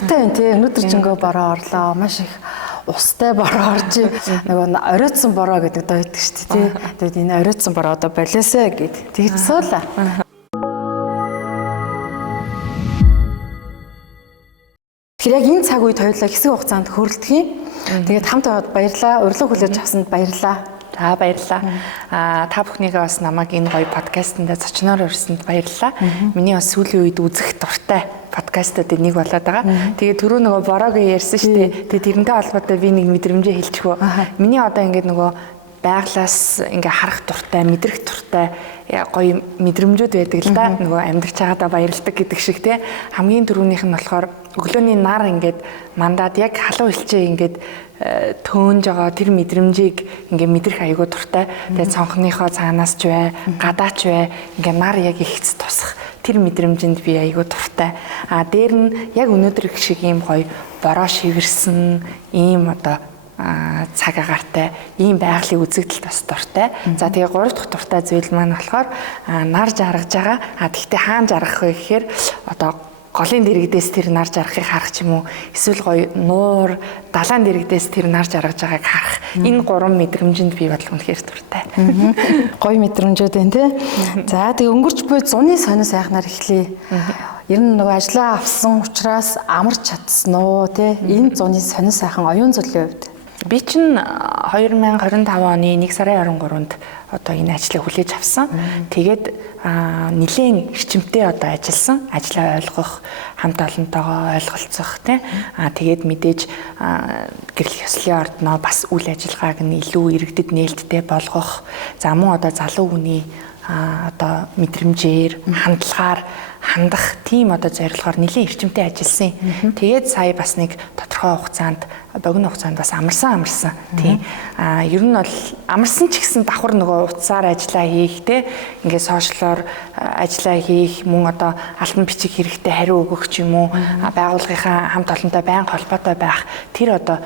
дуртай байна тий. Өнөөдөр ч ингээ бороо орлоо. Маш их устай бороо орж нөгөө оройтсан бороо гэдэг доо идэг шүү дээ тий. Тэгээд энэ оройтсан бороо одоо болиосаа гэд тэгж суулаа. Тэгэхээр яг энэ цаг үед хоёулаа хэсэг хугацаанд хөрөлдөх юм. Тэгээд хамт аваад баярлаа. Урилга хүлээж авсанд баярлаа. За баярлаа. Та бүхнийгээ бас намайг энэ гоё подкастэнд зочноор урьсанд баярлалаа. Миний бас сүүлийн үед үзэх дуртай подкастуудын нэг болоод байгаа. Тэгээ түрүү нөгөө бороогийн ярьсан шүү дээ. Тэгээ тэрнтэй холбоотой би нэг мэдрэмжээ хэлчихв. Миний одоо ингээд нөгөө байглаас ингээ харах дуртай, мэдрэх дуртай гоё мэдрэмжүүд байдаг л да. Нөгөө амьдарч байгаадаа баярлдаг гэдэг шиг те. Хамгийн түрүүнийх нь болохоор өглөөний нар ингээд мандаад яг халуун илчээ ингээд төөнж байгаа тэр мэдрэмжийг ингээ мэдрэх аягүй дуртай. Тэгээд цонхныхоо цаанаас ч бай, гадаач бай ингээ нар яг ихц тусах тэр мэдрэмжинд би аягүй дуртай. Дээр нь яг өнөөдөр их шиг ийм гоё бороо шивэрсэн ийм одоо цаг агаартай ийм байгалийн үзэгдэл бас дуртай. За тэгээ 3 дахь дуртай зүйл маань болохоор нар жаргаж байгаа. Тэгтээ хаана жаргах вэ гэхээр одоо голын дэрэгдээс тэр нар жаргахыг харах ч юм уу, эсвэл гоё нуур далайн дэрэгдээс тэр нар жаргаж байгааг харах. Энэ 3 мэдрэмжинд би бодол үнэхээр дуртай. Гоё мэдрэмжүүд байна тий. За тэгээ өнгөрч буй зуны сонир сайхнаар эхлэе. Ер нь нөгөө ажлаа авсан учраас амарч чадсан уу тий. Энэ зуны сонир сайхан оюун зүйлийн хувьд би чинь 2025 оны 1 сарын 23-нд одоо энэ ажлыг хүлээж авсан. Тэгээд нэлээд эрчимтэй одоо ажилласан. Ажлаа ойлгох, хамт олонтойгоо ойлголцох тий. Тэгээд мэдээж гэрэл ёслолын ордноо бас үйл ажиллагааг нь илүү иргэдэд нээлттэй болгох. За мөн одоо залуу хүний одоо мэдрэмжээр, хандлагаар хандах тийм одоо зорилгоор нэлээд эрчимтэй ажилласан. Тэгээд сая бас нэг тодорхой хугацаанд богино хугацаанд бас амарсан тийм. Ер нь бол амарсан ч гэсэн давхар нөгөө утсаар ажиллаа хийх те ингээд сошиалор ажиллаа хийх мөн одоо альбом бичих хэрэгтэй хариу өгөх ч юм уу байгууллагынхаа хамт олонтой байнга холбоотой байх тэр одоо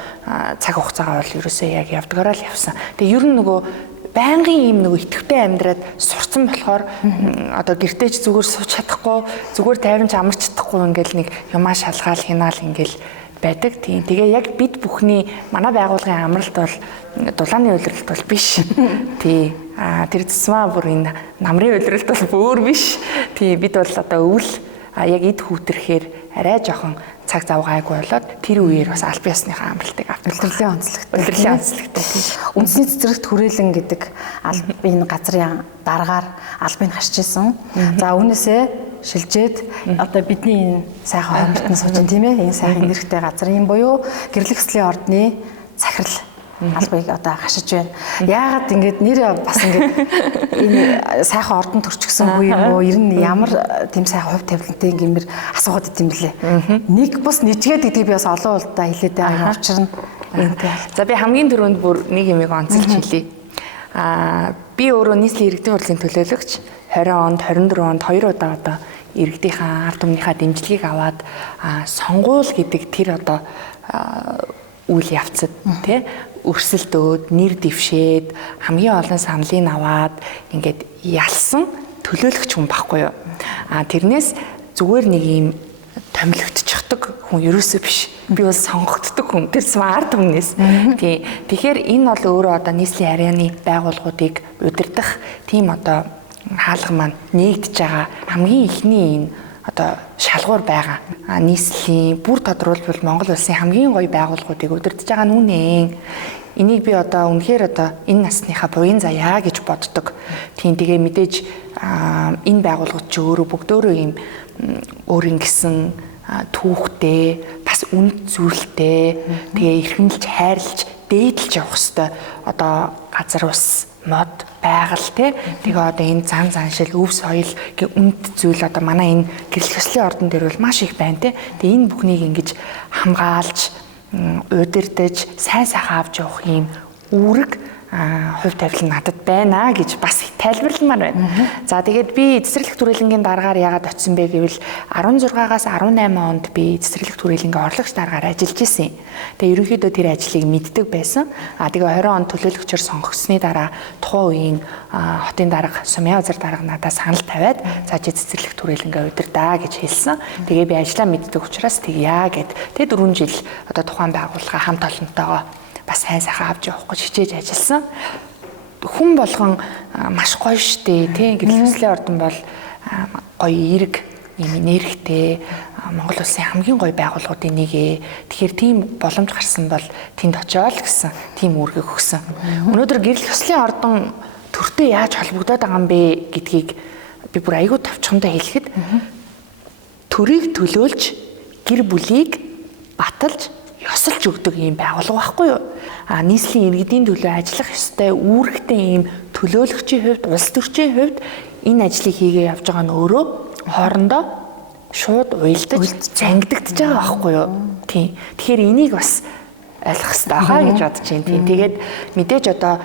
цаг хугацаагаа бол ерөөсөө яг явдгаараа л явсан. Тэгээ ер нь нөгөө байнгын ийм нэг итгэвтэй амьдраад сурцсан болохоор одоо гэртеж зүгээр сууж чадахгүй зүгээр тайван амарч чадахгүй ингээл нэг юмаа шалгаал хинаал ингээл байдаг. Тэгээ яг бид бүхний манай байгууллагын амралт бол дулааны улиралт бол биш. Тэр зэсмаа бүр энэ намрын улиралт бол бүр биш. Бид бол одоо өвөл яг эд хүүтрэхээр арай жоохон цаг зав гайгүй болоод тэр үеэр бас аль биесныхаа амралтыг авдаг. Улирлын онцлогтой. Үндэсний цэцэрлэгт хүрээлэн гэдэг энэ газрын дараагаар албыг харж исэн. За үүнээсээ шилжээд одоо бидний энэ сайхан хормтон сууж тийм ээ. Энэ сайхан нэрхтэй газрын буюу гэрэл ёслолын ордны захирал албыг одоо хашиж байна. Яагаад ингэж нэр бас ингэж энэ сайхан ордон төрчихсөн үе юм уу? Ер нь ямар тийм сайхан хувь тавилантай гэмээр асуугаад идэм блэ. Нэг бус нэжгээд гэдгийг би бас олон удаа хэлээд байгаа учир нь энтэй. За би хамгийн түрүүнд бүр нэг юмыг онцолж хэлье. Би өөрөө нийслэлийн иргэдийн хурлын төлөөлөгч 20 онд 24 онд 2 удаа одоо иргэдийнхаа ард түмнийхаа дэмжлэгийг аваад сонгуул гэдэг тэр одоо үйл явцад тий өрсөлдөөд нэр дэвшээд хамгийн олон саналыг аваад ингээд ялсан төлөөлөгч хүн байхгүй юу. Тэрнээс зүгээр нэг юм томилогдчихдаг хүн ерөөсөө биш. Би бол сонгогддог хүн. Тэр ард түмнээс. Тэгэхээр энэ бол өөрөө одоо нийслэлийн арианы байгууллагуудыг удирдах тийм одоо хаалга маань нэгдэж байгаа хамгийн ихний энэ одоо шалгуур байгаа. Нийслэлийн бүр тодруулбал Монгол улсын хамгийн гоё байгууллагуудыг удирдах байгаа нүнэн. Энийг би одоо үнэхээр одоо энэ насныхаа буян заяа гэж боддог. Тэгээ мэдээж энэ байгууллагууд ч өөрөө бүгдөө ийм өөрийн гэсэн түүхтэй, бас үнд зүйлтэй, тэгээ эрхэмлж, хайрлж, дээдлж явах хэвээр одоо газар ус мод байгаль тэгээ одоо энэ зан заншил өв соёл гэх үнд зүйл одоо манай энэ гэрэл ёслолын ордон дээр бол маш их байна тэгээ энэ бүхнийг ингэж хамгаалж удирдах сайн сайхан авч явах юм үүрэг хувь тавилан надад байна гэж бас тайлбарламаар байна. За тэгээд би цэцэрлэг түрээлэнгийн дараагаар яагаад очисон бэ гэвэл 16-аас 18 онд би цэцэрлэг түрээлэнгийн орлогч дараагаар ажиллаж исэн. Тэгээд ерөнхийдөө тэр ажлыг мэддэг байсан. Тэгээд 20 он төлөөлөгчөөр сонгогдсны дараа тухайн үеийн хотын дарга Сумья Озер дарга надад санал тавиад за чи цэцэрлэг түрээлэнгээ удирдаа гэж хэлсэн. Тэгээд би ажлаа мэддэг учраас тэгье гэд. Тэгээд 4 жил одоо тухайн байгууллага хамт олонтойгоо бас сайн сайхан авч явах гэж хичээж ажилласан. Хүн болгон маш гоё штэ тий гэрэл хүслийн ордон бол гоё эерэг юм нэрхтэй Монгол улсын хамгийн гоё байгууллагуудын нэг ээ. Тэгэхээр тийм боломж гарсан бол тэнд очиол гэсэн тийм үүргийг өгсөн. Өнөөдөр гэрэл хүслийн ордон төртөө яаж холбогдоод байгаа юм бэ гэдгийг би бүр айгүй товчхондоо хэлэхэд төрийг төлөөлж гэр бүлийг баталж ёсолж өгдөг юм байгууллага байхгүй юу? Нийслэлийн иргэдийн төлөө ажиллах ёстой үүрэгтэй ийм төлөөлөгчийн хувьд, улс төрчийн хувьд энэ ажлыг хийгээ явж байгаа нь өөрөө хоорондоо шууд уялдаж зангидагдж байгаа байхгүй юу? Тийм. Тэгэхээр энийг бас ойлгох хэрэгтэй байгаа гэж бодож байна. Тийм. Тэгээд мэдээж одоо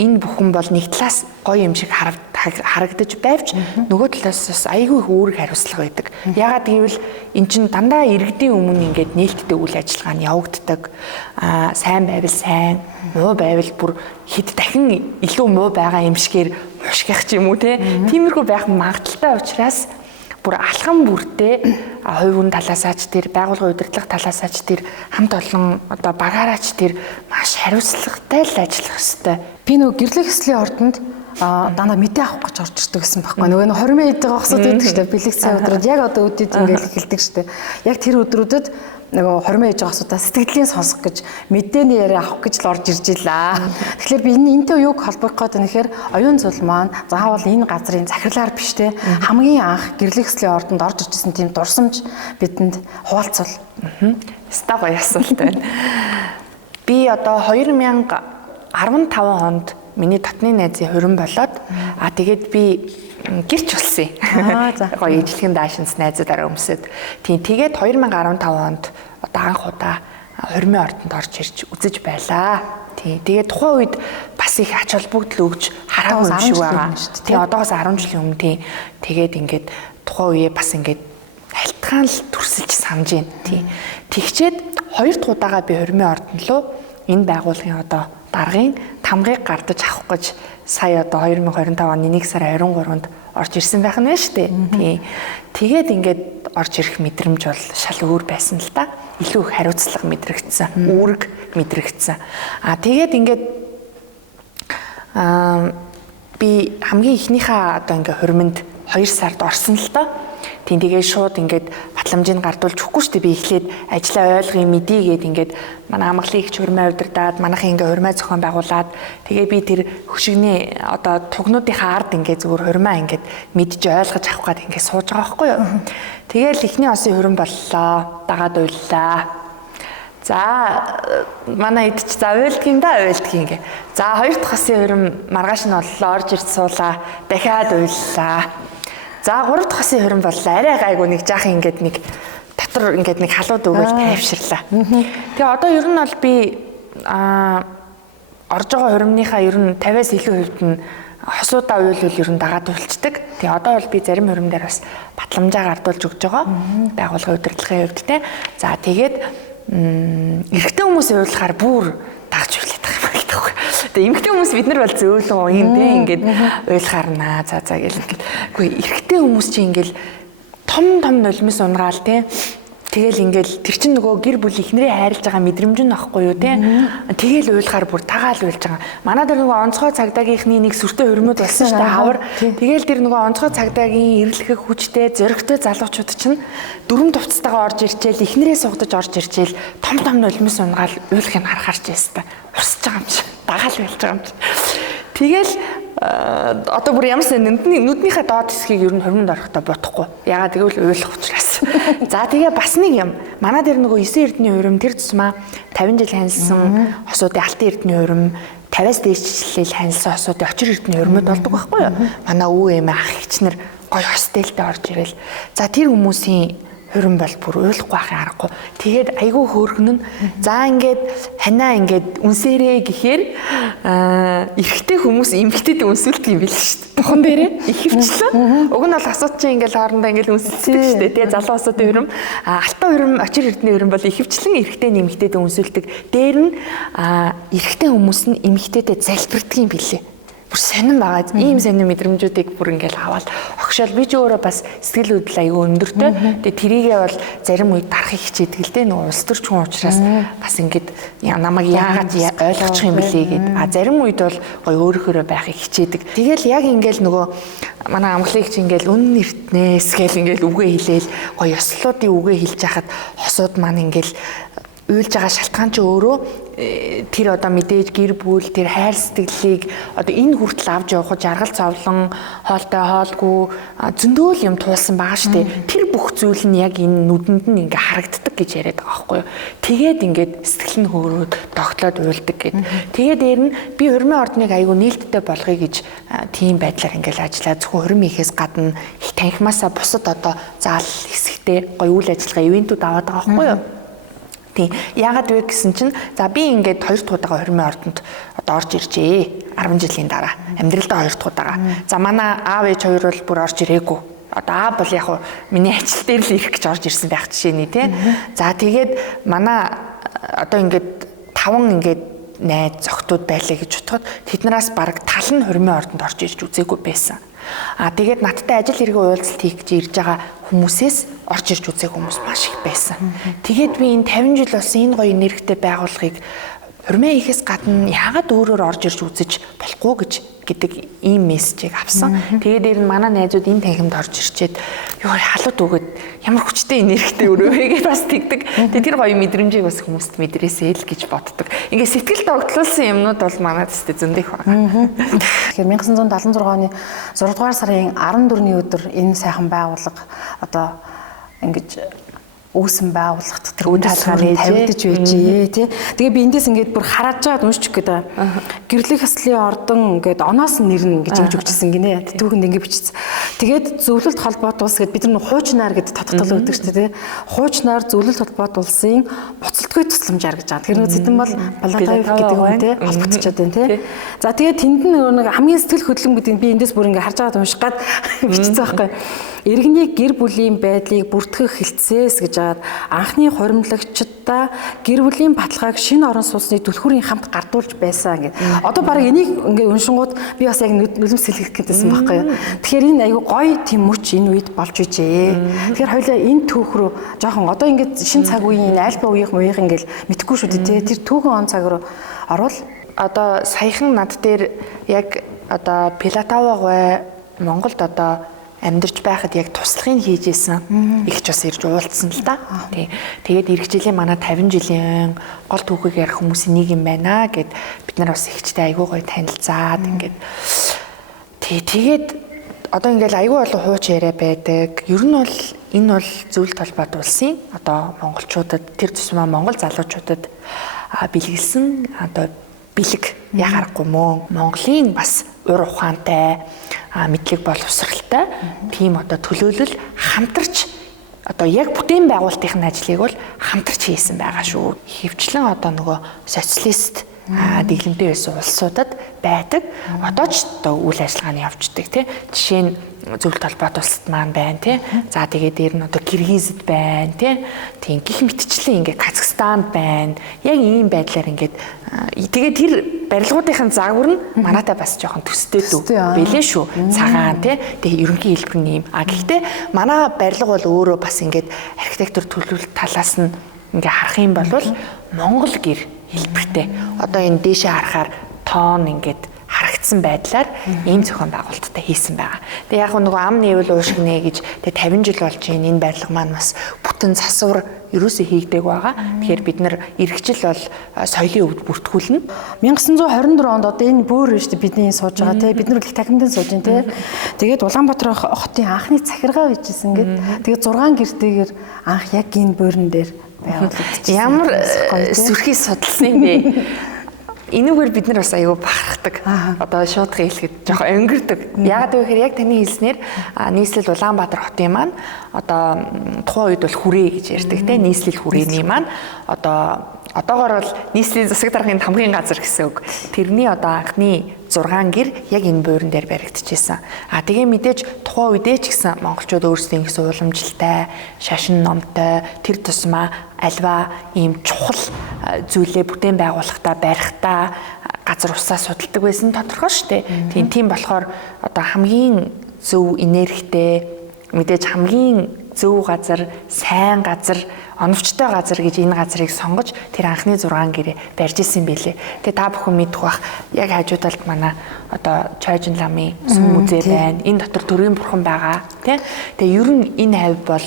энэ бүхэн бол нэг талаас гоё юм шиг харагдаж байвч нөгөө талаас бас айгүй их үүрэг хариуцлага байдаг. Яагаад гэвэл эн чинь дандаа иргэдийн өмнө ингээд нээлттэй үйл ажиллагаа нь явагддаг. Сайн байвал сайн, муу байвал бүр хэд дахин илүү муу байгаа юм шигээр мушгих ч юм уу те. Тиймэрхүү байх магадaltaй учраас бүр алхам бүртээ хувийн талаасаач тэр байгууллагын удирдлага талаасаач тэр хамт олон одоо багаараач тэр маш хариуцлагатай л ажиллах хэрэгтэй. Би нөгөө гэрлэх хэслийн ордонд дандаа мэдээ авах гэж орж ирдэг гэсэн байхгүй. Нөгөө 20 минут байгаа хосууд байдаг шүү дээ. Бэлэг цай өдрүүд яг одоо үдээд ингээл эхэлдэг шүү дээ. Яг тэр өдрүүдэд нөгөө 20 минут байгаа хосуудаа сэтгэлийн сонсох гэж мэдээний яриа авах гэж л орж ирж илаа. Тэгэхээр би энэтэй юуг холбох гээд байна гэхээр оюун цул маань заавал энэ газрын захирлаар биш те хамгийн анх гэрлэх хэслийн ордонд орж ирсэн тийм дурсамж бидэнд хуваалцвал. Ста гоё асуулт байна. Би одоо 2015 онд миний дотны найзын хурин болоод тэгээд би гэрч болсон. Гоё ижлэгэн даашинс найзуудаараа өмсөд. Тийм тэгээд 2015 онд одоо анх удаа хурмын ордонд орж ирж үзэж байлаа. Тийм тэгээд тухайн үед бас их ач холбогдол өгж хараагүй юм шиг байгаа. Тийм одоогоос 10 жилийн өмнө тийм тэгээд ингээд тухайн үеэ бас ингээд халтгаан л төрсөлж санаж байна. Тийм тэгчээд 2 дахь удаага би хурмын ордон руу энэ байгууллагын одоо даргын тамгыг гардаж авах гэж сая одоо 2025 оны 1 сарын 23-нд орж ирсэн байх нь байна шүү дээ. Тийм. Тэгээд ингээд орж ирэх мэдрэмж бол шал өөр байсан л да. Илүү их хариуцлага мэдрэгдсэн, үүрэг мэдрэгдсэн. Тэгээд ингээд би хамгийн ихнийхээ одоо ингээд хурминд 2 сард орсон л доо. Тэгээд шууд ингээд батламжийг гардуулж өгөхгүй шүү дээ. Би эхлээд ажлаа ойлгоё мэдийгээд ингээд манай амгалын их хурмаа удирдаад манайхын ингээд хурмаа зохион байгуулад тэгээд би тэр хөшигний одоо тугнуудынхаа ард ингээд зүгээр хурмаа ингээд мэдж ойлгож авах гээд ингээд сууж байгаа байхгүй юу. Тэгээл эхний осын хурим боллоо. Дагаад уйллаа. За манай эд ч за уйлдаг юм да уйлдаг юм гээ. За 2 дахь осын хурим маргааш нь боллоо. Орж ирж суулаа. Дахиад уйллаа. За 3 дахь осын хурим боллоо. Арай гайгүй нэг жаахан ингээд нэг дотор ингээд нэг халууд өгөөл тайвширлаа. Тэгээ одоо ер нь бол би орж байгаа хуримныхаа ер нь 50-аас илүү хувьд нь хосуудаа уйлвал ер нь дагаад уйлцдаг. Тэгээ одоо бол би зарим хурим дээр бас батламжаа гардуулж өгж байгаа. Байгууллагын удирдлагын хувьд те. За тэгээд эрэгтэй хүмүүс уйлахаар бүр дагж уйлаад байгаа юм байна. Тэгээ эмэгтэй хүмүүс бид нар бол зөөлөн юм те ингээд уйлахаар наа за гэл. Үгүй эрэгтэй хүмүүс чинь ингээд том нулимс унгаал те. Тэгэл ингээл тэр чин нөгөө гэр бүл ихнэрээ хайрлаж байгаа мэдрэмж нь ахгүй юу те. Тэгэл уйлахаар бүр тагаал уйлж байгаа. Манай дээр нөгөө онцгой цагдаагийнхны нэг сүртэй хөрмөд болсон шүү дээ хавар. Тэгэл тэр нөгөө онцгой цагдаагийн эрлэхэх хүчтэй зөрөгтэй залуучууд чинь дөрөм тувцтайгаа орж ирчээл ихнэрээ сугдаж орж ирчээл том нулимс унгаал уйлахыг харахаарч ястаа. Урсаж байгаа юм чи. Дагаал уйлж байгаа юм чи. Тэгэл одоо бүр ямарсаа нүднийхээ доод хэсгийг ер нь хормонд орохдоо бодохгүй. Ягаад гэвэл уйлах учраас. За тэгээ бас нэг юм. Манай дээр нөгөө 9 эрдний хурим тэр тусмаа 50 жил ханилсан хосуудын алтан эрдний хурим 50-аас дээшлэл ханилсан хосуудын очир эрдний хуримуд болдог байхгүй юу? Манай үү эмээ ах хичнэр гоё хостелтэй орж ирэл. За тэр хүмүүсийн хурин бол бүр ойлгохгүй байхын аргагүй. Тэгээд айгүй хөөргөн нь за ингээд ханаа ингээд үнсээрээ гэхээр эрэгтэй хүмүүс эмэгтэйд үнсүүлдэг юм биш шүү дээ. Тохон дээрээ ихэвчлэн уг нь бол асууд чинь ингээд хоорондоо ингээд үнсэлдэг шүү дээ. Тэгээд залуусуудын хурим алтан хурим очир эрдний хурим бол ихэвчлэн эрэгтэй эмэгтэйд үнсүүлдэг. Дээр нь эрэгтэй хүмүүс нь эмэгтэйдээ залбирдаг юм билээ. Бүр сонирн байгаа. Ийм сонирн мэдрэмжүүдийг бүр ингээл аваад огшоол би ч өөрөө бас сэтгэл хөдлөл аягүй өндөртэй. Тэгээ тэрийгээ бол зарим үед дарахыг хичээдэг л дээ. Нөгөө улс төрч хүн учраас бас ингээд намайг яагаад ойлгочих юм бэлээ гэд. Зарим үед бол гоё өөрөөрөө байхыг хичээдэг. Тэгэл яг ингээл нөгөө манай амгалыг чи ингээл үнэн эртнээс гэл ингээл үгээ хэлээл гоё ёслолуудын үгээ хэлж хахад хосууд маань ингээл уйлж байгаа шалтгаан чи өөрөө тэр одоо мэдээж гэр бүл тэр хайр сэтгэлийг одоо энэ хүртэл авч явах жаргал цовлон хоолтой хоолгүй зөндөөл юм туулсан байгаа штэ. Тэр бүх зүйл нь яг энэ нүдэнд нь ингээ харагддаг гэж яриад байгаа байхгүй юу. Тэгээд ингээд сэтгэл нь хөөрөөд тогтлоод уйлдаг гэд. Тэгээд дээр нь би хурмын ордныг аягүй нээлттэй болгоё гэж тийм байдлаар ингээл ажиллаа. Зөвхөн хурим ихээс гадна их танхимаасаа бусад одоо заал хэсэгтээ гоё үйл ажиллагаа ивентүүд аваад байгаа байхгүй юу. Тийм. Яагаад вэ гэсэн чинь за би ингээд 2 дахь удаага хурмын ордонд одоо орж иржээ. 10 жилийн дараа. Амьдралдаа 2 дахь удаага. За манай аав ээж хоёр бол бүр орж ирээгүй. Одоо аав бол яг хуу миний ажил дээр л ирэх гэж орж ирсэн байх жишээний тий. За тэгээд манай одоо ингээд 5 ингээд найз зохтууд байлаа гэж бодоход тэднээс бараг тал нь хурмын ордонд орж ирж үзээгүй байсан. Тэгээд надтай ажил хэргийн уулзалт хийх гэж ирж байгаа хүмүүсээс орж ирж үзэх хүмүүс маш их байсан. Тэгээд би энэ 50 жил болсон энэ гоё нэрхтээ байгууллагыг хурмын ихээс гадна яагаад өөрөөр орж ирж үзэж болохгүй гэж гэдэг ийм мессежийг авсан. Тэгээд дээр нь манай найзууд энэ танхимд орж ирчээд ёо халууд өгөөд ямар хүчтэй нэрхтээ өрөөгэй гэж бас тэгдэг. Тэгээд тэр гоё мэдрэмжийг бас хүмүүст мэдрээсэй л гэж боддог. Ингээ сэтгэл тогтлуулсан юмнууд бол манайд тест зөндөх байна. Тэгэхээр 1976 оны 6 дугаар сарын 14-ний өдөр энэ сайхан байгууллага одоо ингэж үүсэн байгууллагт тэр үн талхааны тавигдж байжээ тий. Тэгээ би эндээс ингээд бүр хараад жаад уншчих гээд гэрлэх хаслын ордон ингээд оноос нэрнэ гэж ингэж өгчсэн гинэ. Түүхэнд ингээд бичсэн. Тэгээд зөвлөлт холбоот улс гэд бид нар хуучнаар гэдэг тодтол өгдөг шүү дээ тий. Хуучнаар зөвлөлт холбоот улсын буцалтгүй тусламжаар гэж байгаа. Тэгэхээр зэтэн бол Балатаев гэдэг хүн тий холбогдчиход байна тий. За тэгээд тэнд нэг хамгийн сэтгэл хөдлөм гэдэг нь би эндээс бүр ингээд харж байгаад унших гад бичсэн байхгүй. Иргэний гэр бүлийн байдлыг бүртгэх хилцээс гэж анхны хуримлагчдаа гэр бүлийн баталгааг шинэ орон сууцны түлхүүрийн хамт гардуулж байсан гэдэг. Одоо баг энийг ингээ уншингууд би бас яг нулимс хэлэх гэсэн байхгүй юу. Тэгэхээр энэ аюу гоё тийм мөч энэ үед болж ижээ. Тэгэхээр хоёлаа энэ түүх рүү жоохон одоо ингээд шинэ цаг үеийн альба үеийнх ингээл мэдхгүй шүү дээ. Тэр түүхэн он цаг руу орвол одоо саяхан над дээр яг одоо Пилатавагой Монголд одоо амьдарч байхад яг туслахыг хийжсэн их ч бас ирж уулзсан л да. Тэгээд эх жилийн манай 50 жилийн гол түүхийг ярих хүмүүсийн нэг юм байна гэд бид нар бас ихчтэй айгүй гоё танилцаад ингээд тэгээд одоо ингээл айгүй болон хууч яриа байдаг. Ер нь бол энэ бол зөвлөлт холбоот улсын одоо монголчуудад тэр тусмаа монгол залуучуудад бэлгэлсэн одоо бэлэг яхахгүй мөн Монголын бас ур ухаантай мэдлэг боловсралтай тийм одоо төлөөлөл хамтарч одоо яг бүтээн байгуулалтын ажлыг бол хамтарч хийсэн байгаа шүү. Хөвчлэн одоо нөгөө социалист дэглэмтэй байсан улсуудад байдаг. Одоо ч одоо үйл ажиллагааны явждаг тий. Жишээ нь зөвлөлт холбоот улсад маань байна тий. За тэгээд дээр нь одоо Киргизд байна тий. Тийм гих мэтчлэн ингээ Казахстанд байна. Яг ийм байдлаар ингээд тэгээд тэр барилгуудын загвар нь манайтай бас жоохон төстэй дүү бэлээ шүү. Цагаан тий. Тэгээд ерөнхий хэлбэр нь ийм. Гэхдээ манай барилга бол өөрөө бас ингээд архитектур төлөвлөлт талаас нь ингээ харах юм бол Монгол гэр хэлбэртэй. Одоо энэ дээшээ харахаар тоон ингээд харагдсан байдлаар ийм зохион байгуулалттай хийсэн байгаа. Тэгээ яг нөгөө ам нэвэл уушгинэ гэж тэгээ 50 жил болж энэ барилга маань бас бүтэн засвар ерөөсөө хийгдэг байгаа. Тэгэхээр бид нар эргэжил бол соёлын өвд бүртгүүлнэ. 1924 онд одоо энэ бөөр шүү дээ бидний сууж байгаа тий. Бид нар их тахимдан сууж байна тий. Тэгээд Улаанбаатар хотын анхны захиргаа байжсэн ингээд тэгээд 6 гэртэйгээр анх яг энэ бөөрн дээр байгуулагдчихсан. Ямар сүрхий судалсан юм бэ? энүүгээр бид нар бас аюу бахархдаг. Одоо шуудхан хэлэхэд жоохон өнгөрдөг. Яагаад гэвэл яг таны хэлснээр нийслэл Улаанбаатар хотын маань одоо тухайн үед бол хүрээ гэж ярьдаг те нийслэл хүрээний маань одоогоор бол нийслэлийн засаг даргын хамгийн газар гэсэн үг. Тэрний одоо анхны 6 гэр яг энэ буурин дээр баригдчихсэн. Тэгээ мэдээж тухайн үедээ ч гэсэн монголчууд өөрсдийн их сууламжлалтай, шашин номтой, тэр тусмаа альва ийм чухал зүйлээ бүтээн байгуулахдаа барихтаа газар усаа судалдаг байсан тодорхой шүү дээ. Тийм болохоор одоо хамгийн зөв энергитэй мэдээж хамгийн зөв газар, сайн газар, оновчтой газар гэж энэ газрыг сонгож тэр анхны 6 гэрээ барьж исэн билээ. Тэгээ та бүхэн мэдэх бах яг хажуу талд манай одоо Чойжин ламын сүм музей байна. Энэ дотор төрийн бурхан байгаа тий. Тэгээ ер нь энэ хавь бол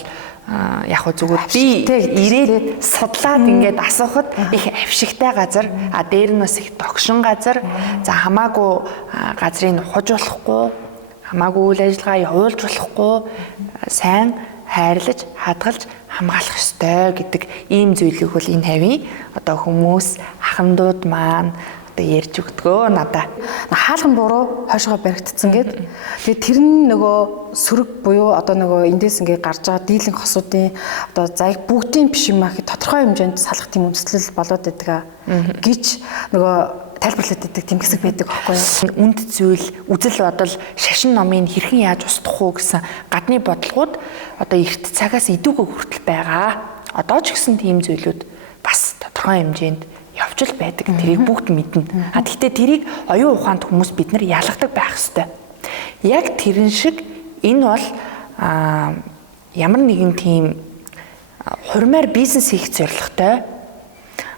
яг хөө зүгээр би ирээд судлаад ингээд асуухад их авшигтай газар, дээр нь бас их догшин газар. За хамаагүй газрыг ухаж болохгүй, хамаагүй үйл ажиллагаа явуулж болохгүй, сайн хайрлаж, хадгалж хамгаалах ёстой гэдэг ийм зүйлийг бол энэ хавийн одоо хүмүүс ахмадууд маань одоо ярьж өгдгөө надаа. Хаалган буруу хойшоо баригдсан гэд. Тэгээ тэр нь нөгөө сөрөг буюу одоо нөгөө эндээс ингээд гарч байгаа дийлэн хосуудын одоо заяг бүгдийн биш юм аа гэхэд тодорхой хэмжээнд салах тийм үндэслэл болоод байдаг гэж нөгөө тайлбарлаад байдаг тийм хэсэг байдаг байхгүй юу? Үнд зүйл, үзэл бодол, шашин номыг хэрхэн яаж устгах уу гэсэн гадны бодлогууд одоо эрт цагаас идүүгөө хүртэл байгаа. Одоо ч гэсэн тийм зүйлүүд бас тодорхой хэмжээнд явж л байдаг. Тэрийг бүгд мэднэ. Гэхдээ тэрийг оюун ухаанд хүмүүс бид нар ялгадаг байх ёстой. Яг тэрэн шиг энэ бол ямар нэгэн тийм хурмаар бизнес хийх зорилготой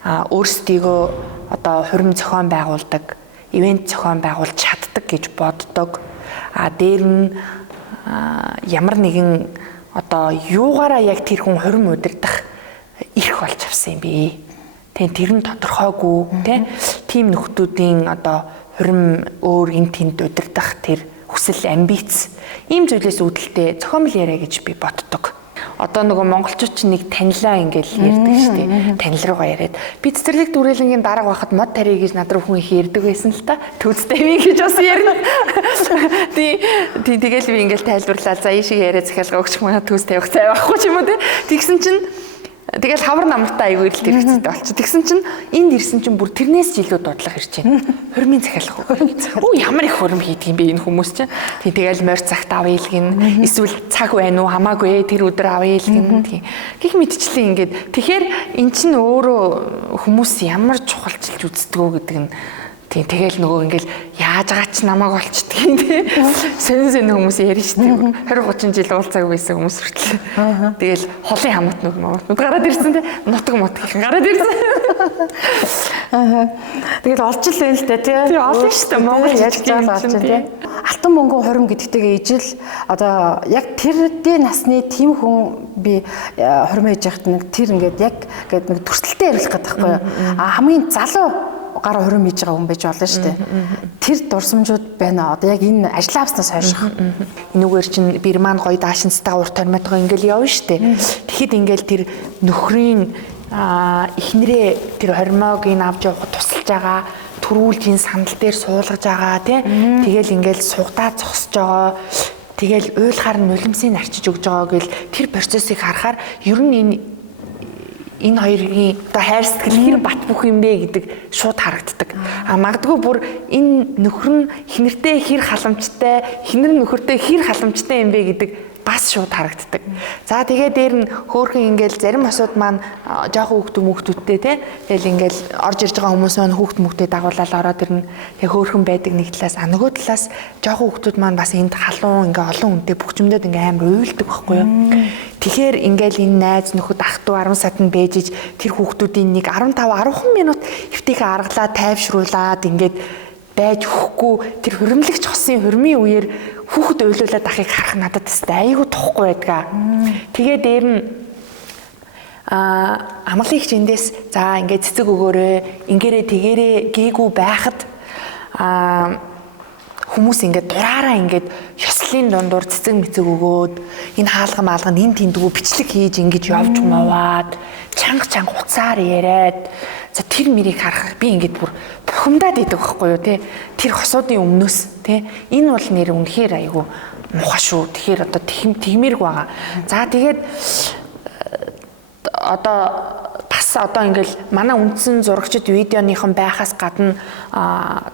өөрсдийгөө одоо хурим зохион байгуулдаг, ивент зохион байгуулж чаддаг гэж боддог. Дээр нь ямар нэгэн одоо юугаараа яг тэр хүн хурим удирдах эрх болж авсан юм бэ? Тэр нь тодорхойгүй тийм нөхдүүдийн одоо хурим өөр эн тэнд удирдах тэр хүсэл амбиц ийм зүйлээс үүдэлтэй зохиомл яриа гэж би боддог. Одоо нөгөө монголчууд ч нэг танилаа ингээл ярьдаг шүү дээ. Танил руугаа яриад би цэцэрлэг дүрэлэнгийн дарга байхад мод тарий гэж над руу хүн их ярьдаг байсан л та. Төвцтэй би гэж бас ярина. Тэгэл би ингээл тайлбарлаа. За ийшээ яриа захиалга өгчих манай төс тавих цай байхгүй ч юм уу те. Тэгсэн чинь тэгэл хавар намартай аягүй л хэрэгцээтэй болчих. Тэгсэн чинь энд ирсэн чинь бүр тэрнээс ч илүү дудлах ирж байна. Хурмын захиалга. Оо ямар их хурим хийдэг юм бэ энэ хүмүүс чинь. Тэгэл морь цагт авъя л гин. Эсвэл цаг байна уу хамаагүй тэр өдөр авъя л гин. Гэх мэтчлэн ингээд тэгэхээр эн чинь өөрөө хүмүүс ямар чухалчилж үздэг үү гэдэг нь тэгэл нөгөө ингээл яаж байгаа ч намайг олчдөг юм тий. Сонин хүмүүс ярина шүү дээ. 20 30 жил уулзаагүй байсан хүмүүс хүртэл. Тэгэл холын хамт нүд гараад ирсэн тий. Нутаг их гараад ирсэн. Тэгэл олж л байна л да тий. Тий олон шүү дээ. Монгол яаж заалаа олж тий. Алтан мөнгөн хурим гэдэгтэйгээ ижил одоо яг тэр дээ насны тийм хүн би хурим хийж яхад нэг тэр ингээд яг гээд нэг төрсөлтөй ярих гэдэг байхгүй юу. Хамгийн залуу гар хурим хийж байгаа хүн байж болно шүү дээ. Тэр дурсамжууд байна. Одоо яг энэ ажлаа авснаас хойш. Энүүгээр чинь бир маань гоё даашинцтай урт тормоотойгоо ингээл явна шүү дээ. Тэгэхэд ингээл тэр нөхрийн эхнэрээ тэр хормоог ин авч явах тусалж байгаа төрүүлж энэ сандал дээр суулгаж байгаа тий. Тэгэл ингээл сугдаа зогсож байгаа. Тэгэл уйлахаар нь нулимсыг арчиж өгж байгаа гэл тэр процессыг харахаар ер нь энэ хоёрын одоо хайр сэтгэл хэр бат бөх юм бэ гэдэг шууд харагддаг. Магадгүй бүр энэ нөхөр нь эхнэртэй хэр халамжтай, эхнэр нь нөхөртэй хэр халамжтай юм бэ гэдэг бас шууд харагддаг. За тэгээ дээр нь хөөхөн ингээл зарим асууд маань жоохон хүүхдүүдтэй тий. Тэгэл ингээл орж ирж байгаа хүмүүс маань хүүхд дагуулаад ороод ирнэ. Тэгээ хөөхөн байдаг нэг талаас нөгөө талаас жоохон хүүхдүүд маань бас энд халуун ингээ олон хүнтэй бөхчмдөд ингээ амар уйлдаг байхгүй юу. Тэгэхээр ингээл энэ найз нөхөд ах トゥ 10 сатанд бэжиж тэр хүүхдүүдийн нэг 15 10 минут эвтийхээ аргалаа тайвшруулад ингээд байж өгөхгүй тэр хуримлагч хосын хурмын үеэр хүүхэд уйлуулад ахыг харах надад тест айгүй тухгүй байдгаа. Тэгээ дээр нь амгалан их эндээс за ингээд цэцэг өгөөрэй, ингээрээ тэгээрээ гээгүй байхад хүмүүс ингээд дураараа ингээд ёслол ажлын дундуур цэцэг мэцэг өгөөд энэ хаалганд энэ тэндгүү бичлэг хийж ингэж явж моваад чанга уцаар яриад за тэр мэрийг харах би ингэж бүр бухимдаад идэг байхгүй юу те тэр хосуудын өмнөөс те энэ бол нэр үнэхээр айгу муха шүү тэгэхээр одоо тэгмэрг байгаа за тэгээд одоо бас одоо ингээл манай үндсэн зурагчид видеоныхон байхаас гадна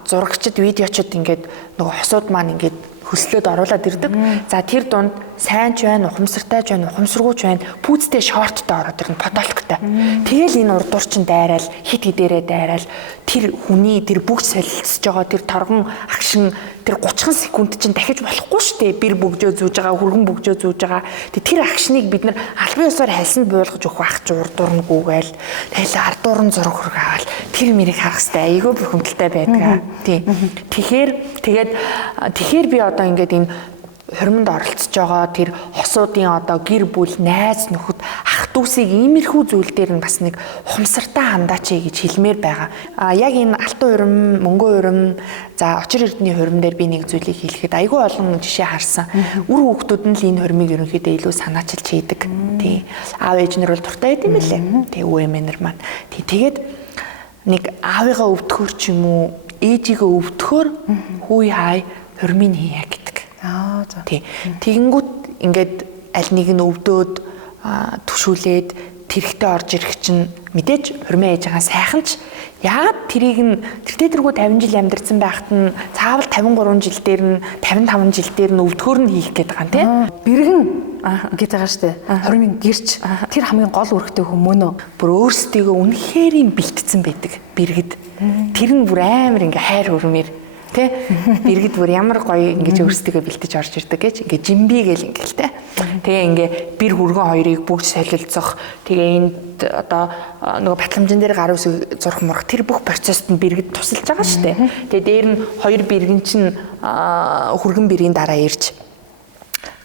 зурагчид видеочид ингээд нөгөө хосууд маань ингээд хөслөөд оруулаад ирдэг. За тэр дунд сайн ч байна, ухамсартай ч байна, ухамсаргүй ч байна, пүүцтэй шорттой ороод ирнэ, подолктой. Тэгэл энэ урдуур чин дайраал, хит хидээрээ дайраал тэр хүний тэр бүгд солилцож байгаа тэр торгон агшин тэр 30 секунд чинь дахиж болохгүй шүү дээ. Бэр бөгжөө зүүж байгаа, хүргэн бөгжөө зүүж байгаа. Тэр агшныг бид нар албан ёсоор хальсанд буулгаж өгөх байх ч урдуур нь гүүгээл. Тэгэл ардуур нь зураг хөрг аваад тэр мэрийг харах хэрэгтэй. Айгүй бухимдалтай байдаг. Тий. Тэгэхээр би одоо ингээд энэ хормонд оролцож байгаа тэр хосуудын одоо гэр бүл, найз нөхөд, ах дүүсийг иймэрхүү зүйл дээр нь бас нэг ухамсартай хандаач гэж хэлмээр байгаа. Яг энэ алтан урим, мөнгөн урим, за очир эрдэнэ хурим дээр би нэг зүйлийг хэлэхэд айгүй олон жишээ харсан. Үр хүүхдүүд нь л энэ хормыг ерөнхийдөө илүү санаачилж хийдэг. Тий. Аав ээж нар бол дуртай байд юм лээ. Тий, өвөө эмээнэр маань. Тэгээд нэг аавыгаа өвдөхөр ч юм уу, ээжигээ өвдөхөр хүй хай хормыг хийя гэдэг. За. Тий. Тэгэнгүүт ингээд аль нэг нь өвдөөд түшүүлээд тэрхтээ орж ирэх чинь мэдээж хормоо ээж байгаа сайхан ч яагаад тэрийг нь тэртээ тэргүй 50 жил амьдарсан байхад нь цаавал 53 жил дээр нь 55 жил дээр нь өвдөхөр нь хийх гээд байгаа юм тий. Бэргэн гээд байгаа штэ. Хормын гэрч тэр хамгийн гол үүрэгтэй хүмүүнөө бүр өөрсдийгөө үнэхээр юм бэлтцсэн байдаг бэргэд. Тэр нь бүр амар ингээ хайр хөрмөр тэ бэргэд бүр ямар гоё ингэж өөрсдөө бэлтэж орж ирдэг гэж ингээ жимби гэл ингээл тэ. Тэгээ ингээ бэр хүргэн хоёрыг бүгд солилцох. Тэгээ энд одоо нөгөө батламжин дээр гар үсэг зурх мурах тэр бүх процессд нь бэргэд тусалж байгаа шүү дээ. Тэгээ дээр нь хоёр бэргэн чинь хүргэн бэрийн дараа ирж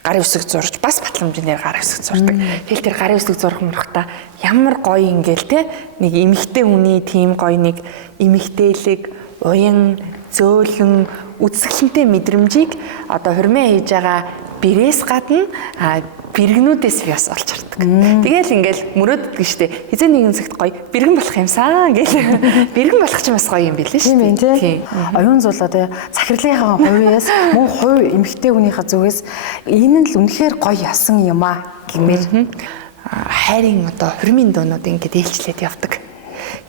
гарын үсэг зурж бас батламжин дээр гарын үсэг зурдаг. Тэгэл тэр гарын үсэг зурх мурахта ямар гоё ингээл тэ нэг эмэгтэй хүний тийм гоё нэг эмэгтэйлэг уян зөөлөн үзэсгэлэнтэй мэдрэмжийг одоо хормоо хийж байгаа бэрээс гадна бэргнүүдээс би бас олж хардаг. Тэгэл ингээл мөрөөддөг штэ. Хизээ нэгэн цагт гоё бэргэн болох юмсан гэл. Бэргэн болох ч бас гоё юм билээ штэ. Тийм тий. Оюун зул одоо захирлынхаа хувьяас мөн хувь эмэгтэй хүнийхээ зүгээс энэ нь л үнэхээр гоё ясан юм аа гэмээр хайрын одоо хормын дуунууд ингээд ээлжлээд явдаг.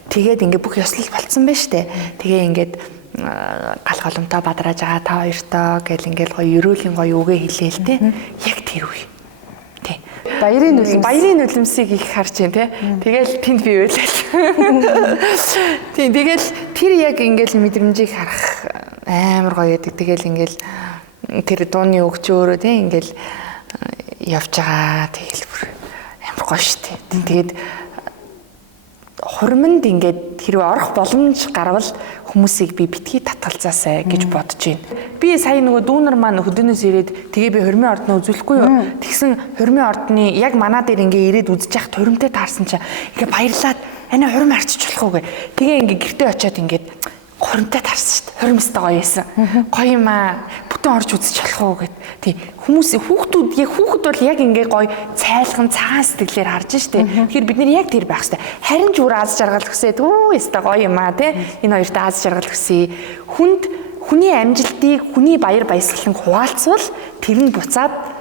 Тэгээд ингээд бүх ёслол болцсон байж штэ. Тэгээ ингээд гал голомтой бадрааж байгаа та хоёртоо гэл ингээл гоё ерөөлийн гоё үгээ хэлээл те яг тэр үе тий баярын нулимсыг их харж байна те тэгэл тэнд би уйлал тий тэгэл тэр яг ингээл мэдрэмжийг харах амар гоё байдаг тэгэл ингээл тэр дууны өгчөөрөө те ингээл явж байгаа тэгэл бүр амар гоё штэ тэгээд хормонд ингээд хэрвээ орох боломж гарвал хүмүүсийг би битгий татгалзаасай гэж бодож байна. Би сая нөгөө дүүнер маань хөдөөнөөс ирээд тэгээ би хормын ордноо үзүүлэхгүй юу? Тэгсэн хормын ордны яг манаа дээр ингээ ирээд үзэж яхад хуримтай таарсан чинь ингээ баярлаад анаа хурим арчиж болох уу гэ. Тэгээ ингээ гэртээ очиод ингээд хуримтай таарсан шүү дээ. Хурим өстой гоё юмсан. Гоё юм аа. Бүтэн орж үзэж болох уу гэд. Тий. Хүмүүс хүүхдүүд бол яг ингээ гоё цайлган цагаан сэтгэлээр харж штэ. Тэгэхээр бид нэр яг тэр байх штэ. Харин ч үр аз жаргал өсөөд өө өстой гоё юм аа тий. Энэ хоёрт аз жаргал өсөе. Хүний амжилтыг хүний баяр баясгаланг хуваалцвал тэр нь буцаад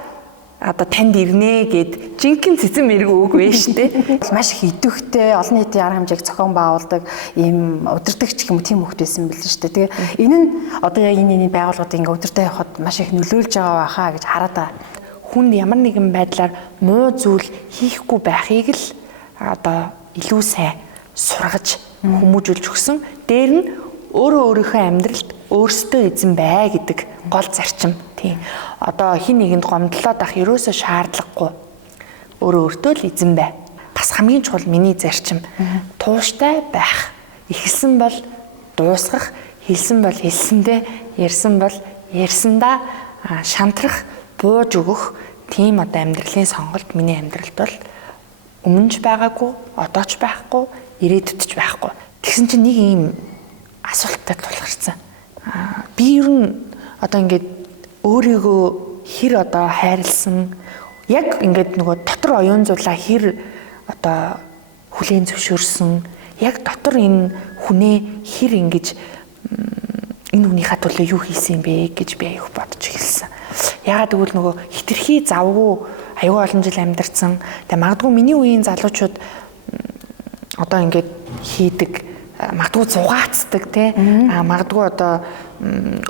одоо танд ирнэ гэд жинхэнэ цэцэн мэрэг үг вэ штэ. Маш их идэвхтэй олон нийтийн арга хэмжээг зохион байгуулдаг ийм удирдагч гэх юм тийм хөвгт байсан билээ штэ. Тэгээ энэ нь одоо яг энэ байгууллагууд ингээ удирдах явахад маш их нөлөөлж байгаа байхаа гэж хараад байгаа. Хүнд ямар нэгэн байдлаар муу зүйл хийхгүй байхыг л одоо илүү сайн сургаж хүмүүжүүлж өгсөн. Дээр нь өөрийнхөө амьдралд өөрсдөө эзэн бай гэдэг гол зарчим. Тийм. Одоо хин нэгэнд гомдлоод ах ерөөсөө шаардлагагүй. Өөртөө л эзэн бай. Бас хамгийн чухал миний зарчим тууштай байх. Ихэлсэн бол дуусгах, хэлсэн бол хэлсэндээ, ярьсан бол ярьсандаа шантрах, бууж өгөх тийм одоо амьдралын сонголт миний амьдралд бол өмнөж байгаагүй, одоо ч байхгүй, ирээдүйд ч байхгүй. Тэгсэн чинь нэг ийм асуултад тулгарсан. Би ер нь одоо ингээд өөрийгөө хэр одоо хайрлсан яг ингээд нөгөө дотор оюун зуулаа хэр одоо хүлээн зөвшөөрсөн яг дотор энэ хүнээ хэр ингэж энэ хүнийхээ төлөө юу хийсэн юм бэ гэж би аяг бодож эхэлсэн. Ягаад гэвэл нөгөө хитрхи завгүй аюу олон жил амьдарсан. Тэгээ магадгүй миний үеийн залуучууд одоо ингээд хийдэг магадгүй зугаацдаг тий магадгүй одоо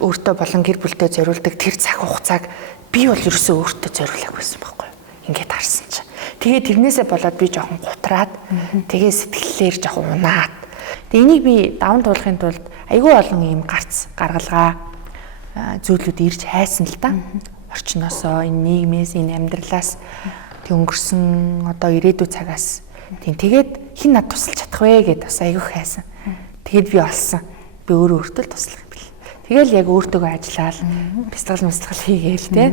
өөртөө болон гэр бүлтэй зориулдаг тэр цаг хугацааг би бол ерөөсөө өөртөө зориулаагүй байсан байхгүй ингээд харсан чинь тэгээд тэрнээсээ болоод би жоохон гутраад тэгээд сэтгэллээр жоохон унаад тэгээд энийг би даван туулахын тулд айгүй олон ийм гарц гаргалгаа зүйлүүд ирж хайсан л да орчноосоо энэ нийгмээс энэ амьдралаас тэг өнгөрсөн одоо ирээдүйн цагаас тэгээд хин над тусалж чадах вэ гэдээ бас айгүй хайсан. Тэгэд би олсон. Би өөрөө өөртөө л туслах юм бэл. Тэгэл яг өөртөөгөө ажиллаад бяцлал хийгээл те.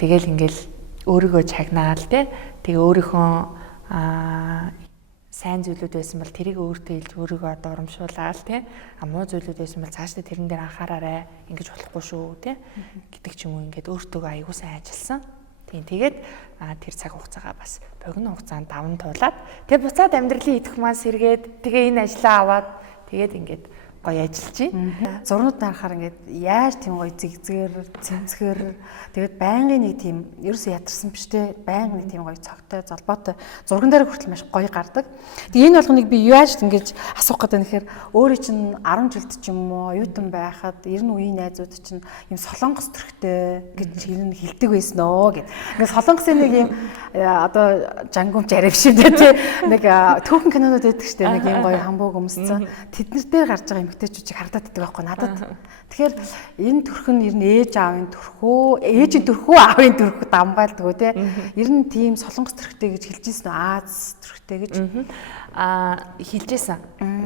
Тэгэл ингээл өөрийгөө чагнаал те. Тэгээ өөрийнхөө сайн зүйлүүд байсан бол тэрийг өөртөө хэлж өөрийгөө одоо урамшуулаад те. Муу зүйлүүд байсан бол цаашдаа тэрэн дээр анхаараарай. Ингэж болохгүй шүү те. Гэдэг ч юм уу ингээд өөртөөгөө аягүй сайн ажилласан. Тэгээд тэр цаг хугацаагаа бас богино хугацаанд даван туулаад тэгээд буцаад амьдралын идэх маань сэргээд тэгээ энэ ажлаа аваад тэгээд ингээд гоё ажиллаж байна. Зурнууд харахаар ингээд яаж тийм гоё зигзгээр, цэнцгэр тэгээд байнгын нэг тийм ерөөсөө ядарсан биш те байнгын нэг тийм гоё цогтой, золбоотой зурган дээр хүртэл маш гоё гардаг. Тэгээд энэ болгоныг би яаж ингэж асуух гэдэг нь гэхээр өөрөө чинь 10 жилд ч юм уу оюутан байхад 90 үеийн найзууд чинь юм солонгос төрхтэй гэж хэлдэг байсан оо гэд. Ингээд солонгосын нэг юм одоо жангумч арившимтэй те нэг түүхэн кинонууд байдаг штэ нэг юм гоё хамбууг өмссөн. Тэднэр дээр гарч байгаа эмэгтэйчүүдийг хардаад байдаг байхгүй надад. Тэгэхээр энэ төрх нь ер нь ээж аавын төрх үү, ээжийн төрх үү, аавын төрх үү дамгаалдаг те. Ер нь тийм солонгос төрхтэй гэж хэлжсэн үү? Аз төрхтэй гэж хэлжсэн.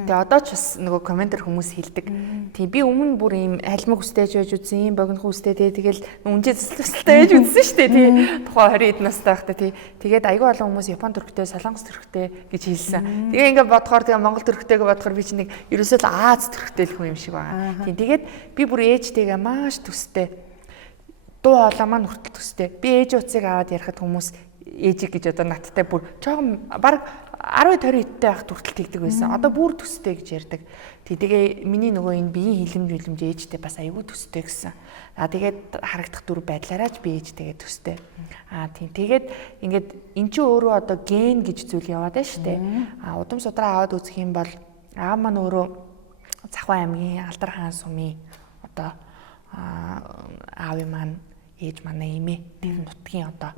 Тэгээ одоо ч бас нөгөө комментэр хүмүүс хэлдэг. Тийм би өмнө бүр ийм альмаг үстэй байж үзсэн, ийм богинохон үстэй тэгэл үнжээ цэцлэстэй байж үзсэн шүү дээ тий. Тухайн 20 хэд настай байхдаа тий. Тэгээд айгүй олон хүмүүс Япон төрхтэй, солонгос төрхтэй гэж хэлсэн. Тэгээ ингээд бодохоор тэгээ Монгол төрхтэйг бодохоор би чинь нэг ерөөсөө л Аз төрхтэй л хүн юм шиг байгаа. Тийм тэгээд би бүр ээжтэйгээ маш төстэй. Дуу хоолой маань хүртэл төстэй. Би ээж утсыг аваад ярихад хүмүүс ээжиг гэж одоо надтай бүр жоохон баг 10-20 иттэй байхад хүртэл тэгдэг байсан. Одоо бүр төстэй гэж ярьдаг. Тэгээ миний нөгөө энэ биеийн хилэмж ээжтэй бас аягүй төстэй гэсэн. Тэгээд харагдах дүр байдлаараач би ээжтэйгээ төстэй. Тийм тэгээд ингээд эн чинь өөрөө одоо ген гэж зүйл яваад байна шүү дээ. Удам судраа аваад үзэх юм бол аав маань өөрөө Цахваа аймгийн Алдар хаан сумын одоо аавын маань ээж манай эмээ тэр нутгийн одоо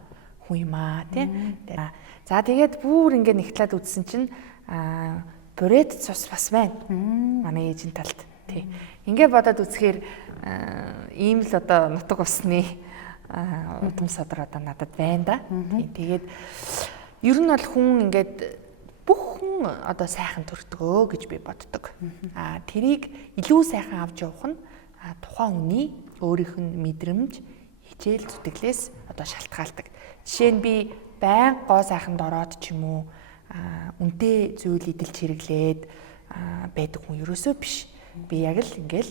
хүн юм тий. За тэгээд бүр ингээд нэгтлээд үзсэн чинь бүрээд цус бас байна. Манай ээжийн талд тий. Ингээд бодоод үзэхээр ийм л одоо нутаг усны удам содроо одоо надад байна да. Тэгээд ер нь бол хүн ингээд бүх хүн одоо сайхан төртгөө гэж би боддог. Тэрийг илүү сайхан авч явах нь тухайн хүний өөрийнх нь мэдрэмж, хичээл зүтгэлээс одоо шалтгаалдаг. Жишээ нь би байн гоо сайханд ороод ч юм уу үнэтэй зүйл идэлж хэрэглээд байдаг хүн ерөөсөө биш. Би яг л ингээл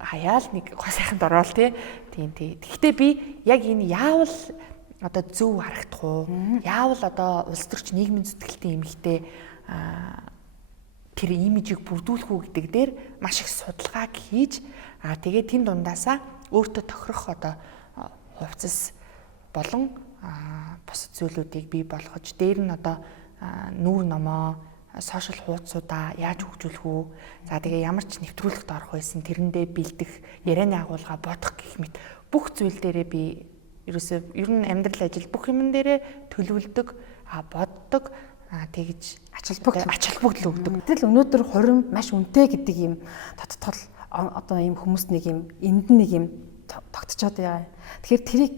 хаяал нэг гоо сайханд ороод тийм. Гэхдээ би яг энэ яавал одоо зөв харагдах уу? Яавал одоо улс төрч нийгмийн зүтгэлтэй эмэгтэй тэр имижийг бүрдүүлэх үү гэдэг дээр маш их судалгааг хийж тэгээд тэн дундаасаа өөртөө тохирох одоо хувцас болон бусад зүйлүүдийг бий болгож дээр нь одоо нүүр номоо сошиал хуудасуудаа яаж хөгжүүлэх үү? За тэгээ ямар ч нэвтрүүлэгт орох байсан тэрэндээ бэлдэх, ярианы агуулга бодох гэх мэт бүх зүйл дээрээ би ерөөсөө ер нь амьдрал ажил бүх юм дээрээ төлөвлөдөг, боддог, тэгж ач холбогдол өгдөг. Гэтэл өнөөдөр хорин маш үнэтэй гэдэг юм тодтол одоо ийм хүмүүст нэг юм энд нэг юм тогтцоод яа. Тэгэхээр тэрийг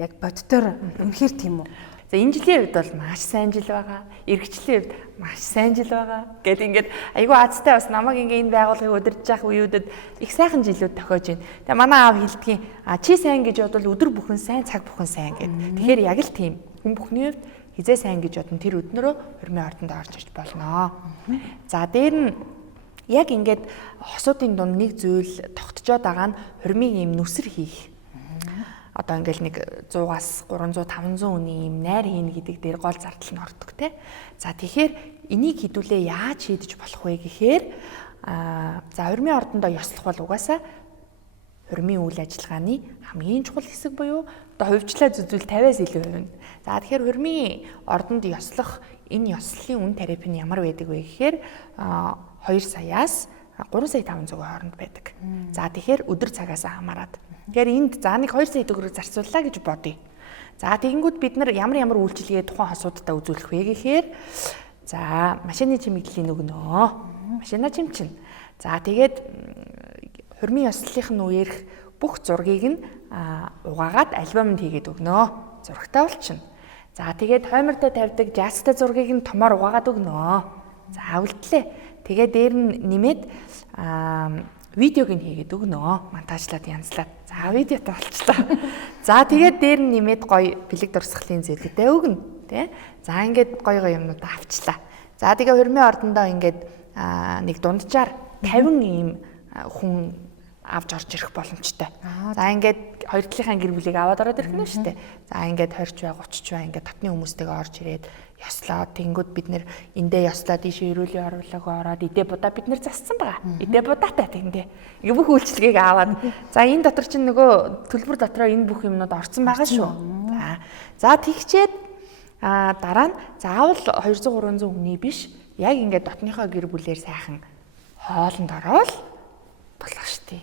яг боддоор үнэхээр тийм үү? За энэ жилийн үед бол маш сайн жил байгаа. Иргэжлийн үед маш сайн жил байгаа. Гэт ингээд айгүй азтай бас намайг ингээ энэ байгууллагыг удирдах явах үеүүдэд их сайхан жилүүд тохиож байна. Тэгээ манай аав хэлдгийн чи сайн гэж бодвол өдөр бүхэн сайн, цаг бүхэн сайн гэд. Тэгэхээр яг л тийм. Хүн бүхний үед хизээ сайн гэж бодно тэр өднөрөө хормын ордонд орж иж болно. За дээр нь яг ингээд хосуудын дунд нэг зүйл тогтцоод байгаа нь хормын юм нүсэр хийх. одоо ингээл нэг 100-аас 300 500 үний юм найр хийнэ гэдэг дээр гол зардал нь ордог те. За тэгэхээр энийг хэдүүлээ яаж шийдэж болох вэ гэхээр за урмын ордондоо ёслох бол угаасаа урмын үйл ажиллагааны хамгийн чухал хэсэг буюу одоо хувьчлаа зүзүүл 50-аас илүү хувь. За тэгэхээр урмын ордонд ёслох энэ ёслолын үн тариф нь ямар байдаг вэ гэхээр 2 саяас 3 сая 500 хооронд байдаг. За тэгэхээр өдөр цагаас хамаарат. Тэгэхээр энд за нэг 2 сая төгрөг зарцууллаа гэж бодъё. За тэгэнгүүт бид нар ямар үйлчилгээ тухайн хосуудаа үзүүлэх вэ гэхээр за машины чимэглэлийн өгнөө. Машина чимчин. За тэгээд хурмын ёслолын үеэрх бүх зургийг нь угаагаад альбомд хийгээд өгнөө. Зурагтай болчихно. За тэгээд хоймортой тавьдаг жаастай зургийг нь томоор угаагаад өгнөө. За үлдлээ. Тэгээд дээр нь нэмээд видеог нь хийгээд өгнөө. Монтажлаад янзлаад. За видеотой болчлаа. За тэгээд дээр нь нэмээд гоё бэлэг дурсгалын зэрэгтэй өгнө. Тэ? За ингээд гоё юмнууд авчлаа. За тэгээ хурмын ордондоо ингээд нэг дунджаар 50 ийм хүн авч орж ирэх боломжтой. За ингээд хоёр талынхаа гэр бүлийг аваад ороод ирэх нь шүү дээ. За ингээд 20 бай 30 бай ингээд татны хүмүүстэйгээ орж ирээд ёслоо. Тэнгүүд бид нэр эндээ ёслоо дийш өрөөлийн оруулаг ороод идэ будаа бид нэр зассан байгаа. Идэ будаатай тэндээ. Ингээ бүх үйлчлэгийг аваад. За энэ дотор чинь нөгөө төлбөр дотроо энэ бүх юмнууд орсон байгаа шүү. За тэгчээд дараа нь заавал 200 300 хүний биш. Яг ингээд дотныхоо гэр бүлээр сайхан хоолнд ороод болох штий.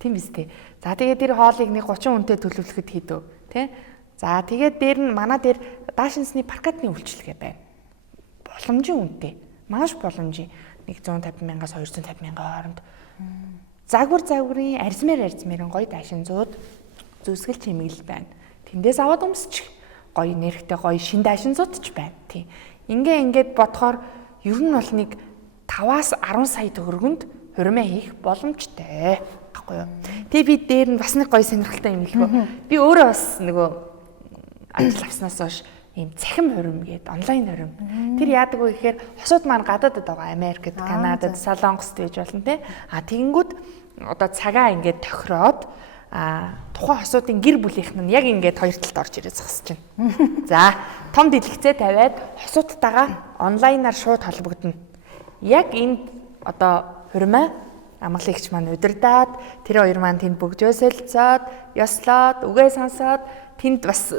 Тийм биз дээ. За тэгээд тэр хоолыг нэг 30 хүнтэй төлөвлөхөд хийдөө, тий? За тэгээд дээр нь манай дээр даашинсны паркатны үйлчилгээ байна. Боломжийн үнэтэй. Маш боломжийн. 150,000-аас 250,000 хооронд. Загварын арзмаар гоё даашинзууд зүсгэл чимэглэл байна. Тэндээс аваад өмсчих. Гоё нэрхтэй гоё шин даашинзууд ч байна. Тийм. Ингээд бодохоор ер нь бол нэг 5-аас 10 сая төгрөгөнд хурмаа хийх боломжтой. Баггүй юу. Тэгээ би дээр нь бас нэг гоё сонирхолтой юм хэлэхөө. Би өөрөө бас нөгөө ажил авснаас хойш ийм цахим хурим гээд онлайн хурим. Тэр яадаг вэ гэхээр хосууд маань гадаадд байгаа. Америкт, Канадад, Солонгост байж болно те. Тэгэнгүүт одоо цагаа ингээд тохироод тухайн хосуудын гэр бүлийнх нь яг ингээд хоёр талд орж ирээ зогсож байна. За, том дэлгэцээ тавиад хосуудтайгаа онлайнаар шууд холбогдно. Яг энд одоо хурмаа амгалыгч маань удирдаад тэр хоёр маань тэнд бөгжөө солилцоод ёслоод үгээ сонсоод тэнд бас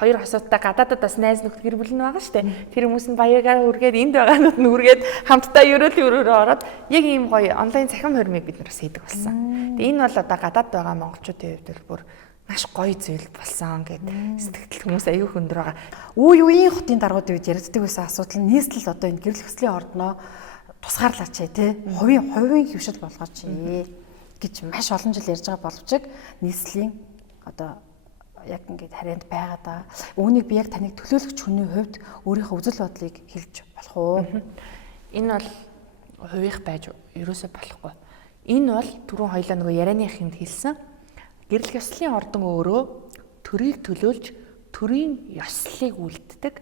хоёр хосуудтай гадаадад бас найз нөхд гэр бүл нь байгаа штэ. Тэр хүмүүс нь баягаар үргээд энд байгаанууд нь үргээд хамтдаа өрөөлөөр ороод яг ийм гоё онлайн цахим хурмыг бид нар бас хийдэг болсон. Тэгээ энэ бол одоо гадаад байгаа монголчуудын хувьд бол бүр маш гоё зүйл болсон гэд сэтгэл хүмүүс аюу хөндөр байгаа. Үеийн хотын даргуудын үед яригддаг байсан асуудал нь нийслэл одоо энэ гэрэл хөслийн ордноо тусгаарлаач тий. Хувийн хөвшил болгооч гэж маш олон жил ярьж байгаа боловч нийслэлийн одоо яг ингээд харьяанд байгаа даа. Үүнийг би яг таныг төлөөлөгч хүний хувьд өөрийнхөө үзэл бодлыг хэлж болох уу? Энэ бол хувийнх байж ерөөсөө болохгүй. Энэ бол түрүүн хоёлаа нөгөө ярианыхынд хэлсэн гэрэл ёслолын ордон өөрөө төрийг төлөөлж төрийн ёслолыг үлддэг.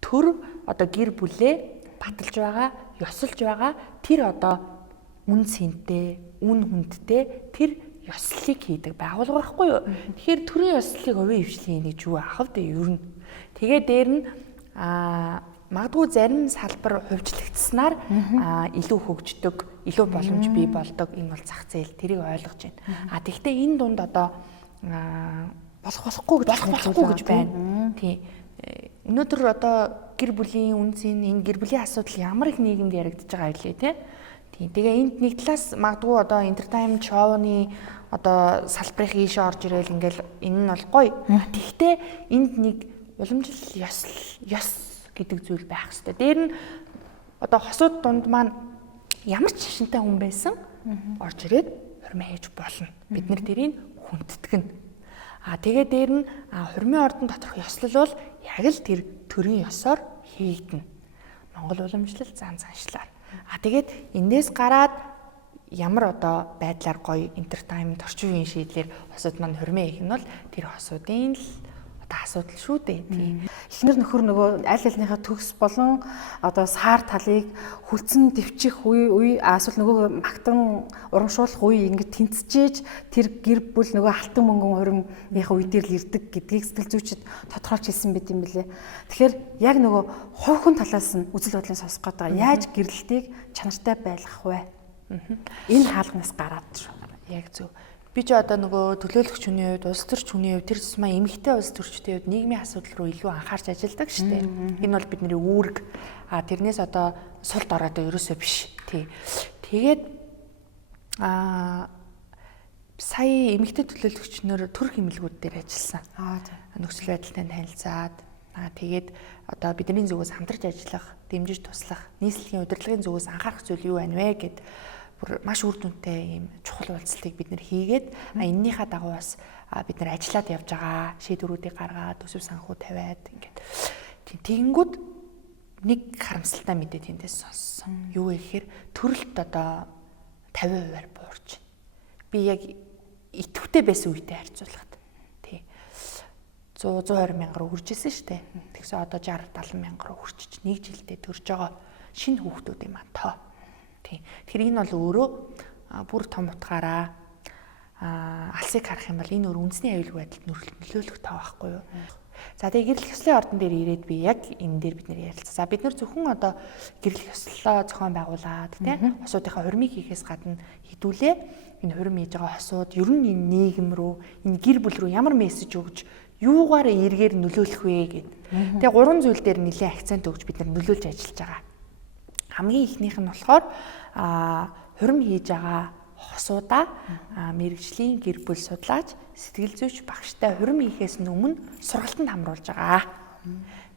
Төр одоо гэр бүлээ баталж байгаа, ёсолж байгаа тэр одоо үн цэнтэй, үн хүндтэй тэр ёслолыг хийдэг байгууллага байхгүй юу. Тэгэхээр төрийн ёслолыг хувийн хвшлийн нэг юу ахав дээ ер нь. Тэгээ дээр нь магадгүй зарим салбар хувьчлагдсанаар илүү хөгждөг, илүү боломж бий болдог. Энэ бол зах зээл тэрийг ойлгож байна. Тэгэхдээ энэ дунд одоо болохгүй гэж байна. Тийм. Өнөөдөр одоо гэр бүлийн үнцийн энэ гэр бүлийн асуудал ямар их нийгэмд яригдж байгаа вэ те. Тийм. Тэгээ энд нэг талаас магадгүй одоо entertainment шоуны одоо салбарын ийшээ орж ирээл ингээл энэ нь бол гоё. Тэгэхдээ энд нэг уламжлал ёс гэдэг зүйл байх хэрэгтэй. Дээр нь одоо хосууд дунд маань ямар ч шашинтай хүн байсан орж ирээд хурмаа хийж болно. Бид нар тэрийг хүндэтгэн. Тэгээ дээр нь хурмын ордон доторх ёслол бол яг л тэр төрийн ёсоор хийгдэнэ. Монгол уламжлал заншлаар. Тэгээд эндээс гараад ямар одоо байдлаар гоё entertainment орчин үеийн шийдлэр хосууд маань хурмаа хийх нь бол тэр хосуудын л одоо асуудал шүү дээ. Тийм. Эхнэр нөхөр нөгөө аль альныхаа төгс болон одоо саар талыг хүлцэн дэвчих үе эсвэл нөгөө магтан урамшуулах үе ингээд тэнцжээж тэр гэр бүл нөгөө алтан мөнгөн хуримынхаа үе дээр л ирдэг гэдгийг сэтгэл зүйчид тодорхойлж хэлсэн байт юм билээ. Тэгэхээр яг нөгөө хувь хүн талаас нь үзэл бодлыг сонсох гэдэг. Яаж гэрлэлтийг чанартай байлгах вэ? Энэ хаалганаас гараад шүү. Яг зөв. Би ч одоо нөгөө төлөөлөгч хүний хувьд, улс төрч хүний хувьд тэр тусмаа эмэгтэй улс төрчдийн хувьд нийгмийн асуудал руу илүү анхаарч ажилладаг шүү дээ. Энэ бол бидний үүрэг. Тэрнээс одоо сул дорой одоо ерөөсөө биш. Тий. Тэгээд сая эмэгтэй төлөөлөгчнөр төр хэмэлгүүд дээр ажилласан. Нөхцөл байдалтай танилцаад тэгээд одоо бидний зүгээс хамтарч ажиллах, дэмжиж туслах, нийслэлийн удирдлагын зүгээс анхаарах зүйл юу байна вэ гэд бүр маш үр дүнтэй ийм чухал уулзалтыг бид нэр хийгээд энэнийхээ дагуу бас бид нэр ажиллаад явж байгаа. Шийдвэрүүдийг гаргаад, төсөв санхүү тавиад ингээд. Тэгэнгүүт нэг харамсалтай мэдээ тэндээс сонссон. Юу вэ гэхээр төрөлт одоо 50%-аар буурч байна. Би яг идэвхтэй байсан үедээ харьцуулахад тий 120 мянга руу хүрч ирсэн шүү дээ. Тэгсэн одоо 60 70 мянга руу хүрчиж нэг жилдээ төрж байгаа шинэ хүүхдүүдийн маань тоо. Тэгэхээр энэ бол өөрөө бүр том утгаараа алсыг харах юм бол энэ өөр үндэсний аюулгүй байдалд нөлөөлөх тоо байхгүй юу. За тэгээ гэрэл ёслолын ордон дээр ирээд би яг энэ дээр бид нэр ярилцсан. За бид нар зөвхөн одоо гэрэл ёслолоо зохион байгуулад тийм хосуудынхаа хурмыг хийхээс гадна хэдүүлээ энэ хурим хийж байгаа хосууд ер нь энэ нийгэм рүү энэ гэр бүл рүү ямар мессеж өгж юугаар эргээр нөлөөлөх вэ гэд. Тэгээ гурван зүйл дээр нэлээд акцент өгж бид нар нөлөөлж ажиллаж байгаа. Хамгийн ихнийх нь болохоор хурим хийж байгаа хосуудаа мэрэгжлийн гэр бүл судлаач, сэтгэл зүйч багштай хурим хийхээс өмнө сургалтанд хамруулж байгаа.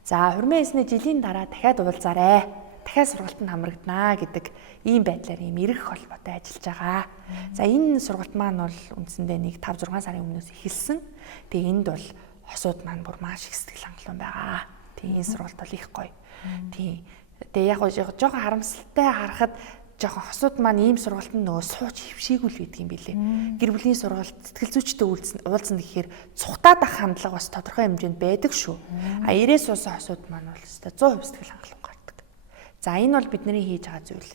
За хурим хийснээ жилийн дараа дахиад уулзаарай. Дахиад сургалтанд хамрагданаа гэдэг ийм байдлаар ийм эрэх холбоотой ажиллаж байгаа. За энэ сургалт маань бол үндсэндээ нэг 5-6 сарын өмнөөс эхэлсэн. Тэгээ энд бол хосууд маань бүр маш их сэтгэл хангалуун байгаа. Тэгээ энэ сургалт бол их гоё. Тийм. Тэгээ яг жоохон харамсалтай харахад жоохон хосууд маань ийм сургалтанд нөгөө сууж хөвшээгүүл байдаг юм билэ. Гэр бүлийн сургалт сэтгэл зүйчтэй уулзсан гэхээр цухтаад ах хандлага бас тодорхой хэмжээнд байдаг шүү. Ирээс суусан хосууд маань бол 100% сэтгэл хангалуун гардаг. За энэ бол бидний хийж байгаа зүйл.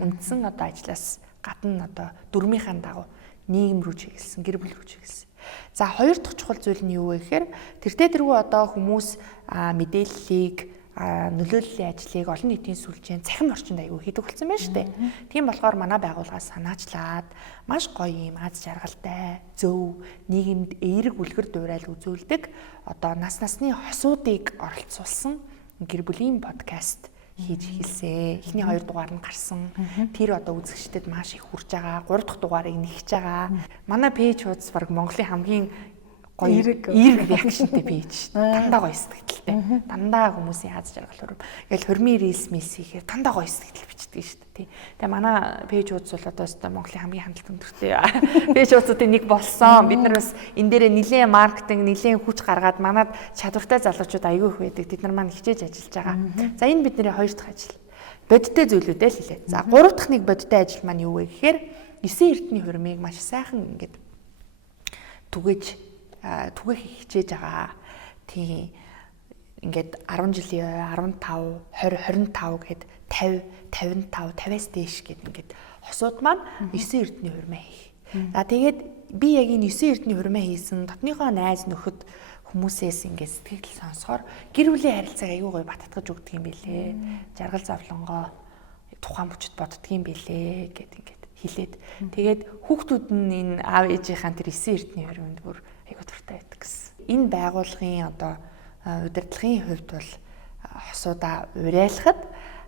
Үндсэн одоо ажлаас гадна одоо дөрмийнхаа дагуу нийгэм рүү чиглэсэн, гэр бүл рүү чиглэсэн. За хоёр дахь чухал зүйл нь юу вэ гэхээр тэртээ одоо хүмүүс мэдээллийг нөлөөллийн ажлыг олон нийтийн сүлжээнд цахим орчинд аягүй хийдэг болсон байна шүү дээ. Тийм болохоор манай байгууллагаас санаачлаад маш гоё юм аз жаргалтай, зөв, нийгэмд эерэг үлгэр дуурайл үзүүлдэг одоо нас насны хосуудыг оролцуулсан гэр бүлийн подкаст хийж эхэлсэн. Эхний 2 дугаар нь гарсан. Тэр одоо үзэгчдэд маш их хүрч байгаа. 3 дахь дугаарыг нэгж байгаа. Манай пэйж хуудас баг Монголын хамгийн гоё эерэг реакшнтэй пэйж шүү дээ. Дандаа гоё сэтгэлтэй. Дандаа хүмүүсийн аз жаргал хөрөв. Ингээл хормын рилс мис хийхээр дандаа гоё сэтгэл бичдэг шүү дээ. Тэгээ манай пэйж хуудас бол одоо өстой Монголын хамгийн хандлт өндөртэй пэйж хуудасуудын нэг болсон. Бид нар бас энэ дээрээ нэлээд маркетинг, нэлээд хүч гаргаад манад чадвартай залуучууд аягүй их байдаг. Тэд нар маань хичээж ажиллаж байгаа. За энэ бидний хоёр дахь ажил. Бодиттой зүйлүүдээ л хэлээ. За гурав дахь нэг бодиттой ажил маань юу вэ гэхээр 9 эрдний хурмыг маш сайхан ингээд түгээх хичээж байгаа. Тийм ингээд 10 жилийн 15, 20, 25 гэхэд 50, 55, 50-аас дээш гэд ингээд хосууд маань 9 эрдний хурмаа хийх. За тэгээд би яг энэ 9 эрдний хурмаа хийсэн дотныхоо найз нөхөд хүмүүсээс ингээд сэтгэл сонсохоор гэр бүлийн харилцааг аюу гой баттгаж өгдөг юм билээ. Жаргал завлонгоо тухайн бүчд боддөг юм билээ гэд ингээд хэлээд тэгээд хүүхдүүд нь энэ аав ээжийнхэн тэр 9 эрдний хурманд бүр аюу дуртай байдаг гэсэн. Энэ байгууллагын одоо удирдлагын хувьд бол хосуудаа уриалахад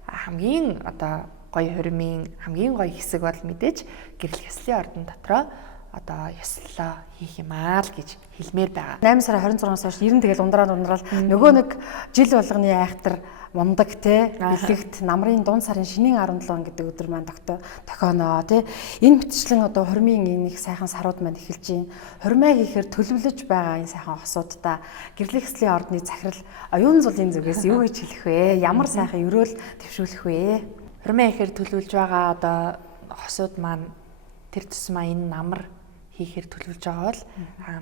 хамгийн одоо гоё хурмын хамгийн гоё хэсэг бол мэдээж гэрэл ёслолын ордон дотроо одоо ёслолоо хийх юмаа л гэж хэлмээр байгаа. 8 сарын 26-наас хойш 90 тэгэл ундраад нөгөө нэг жил болгоны айхтар мундаг те бэлэгт намрын дунд сарын шинийн 17 гэдэг өдөр маань тохионоо те энэ мэтчлэн одоо хурмын энэ их сайхан сарууд маань эхэлж байна. Хурмаа хийхээр төлөвлөж байгаа энэ сайхан хосуудаа гэрэл ёслолын ордны захирал оюун зулын зүгээс юу гэж хэлэх вэ? Ямар сайхан өрөөл твшүүлэх вэ? Хурмаа хийхээр төлөвлөж байгаа одоо хосууд маань тэр тусмаа энэ намар хийхээр төлөвлөж байгаа бол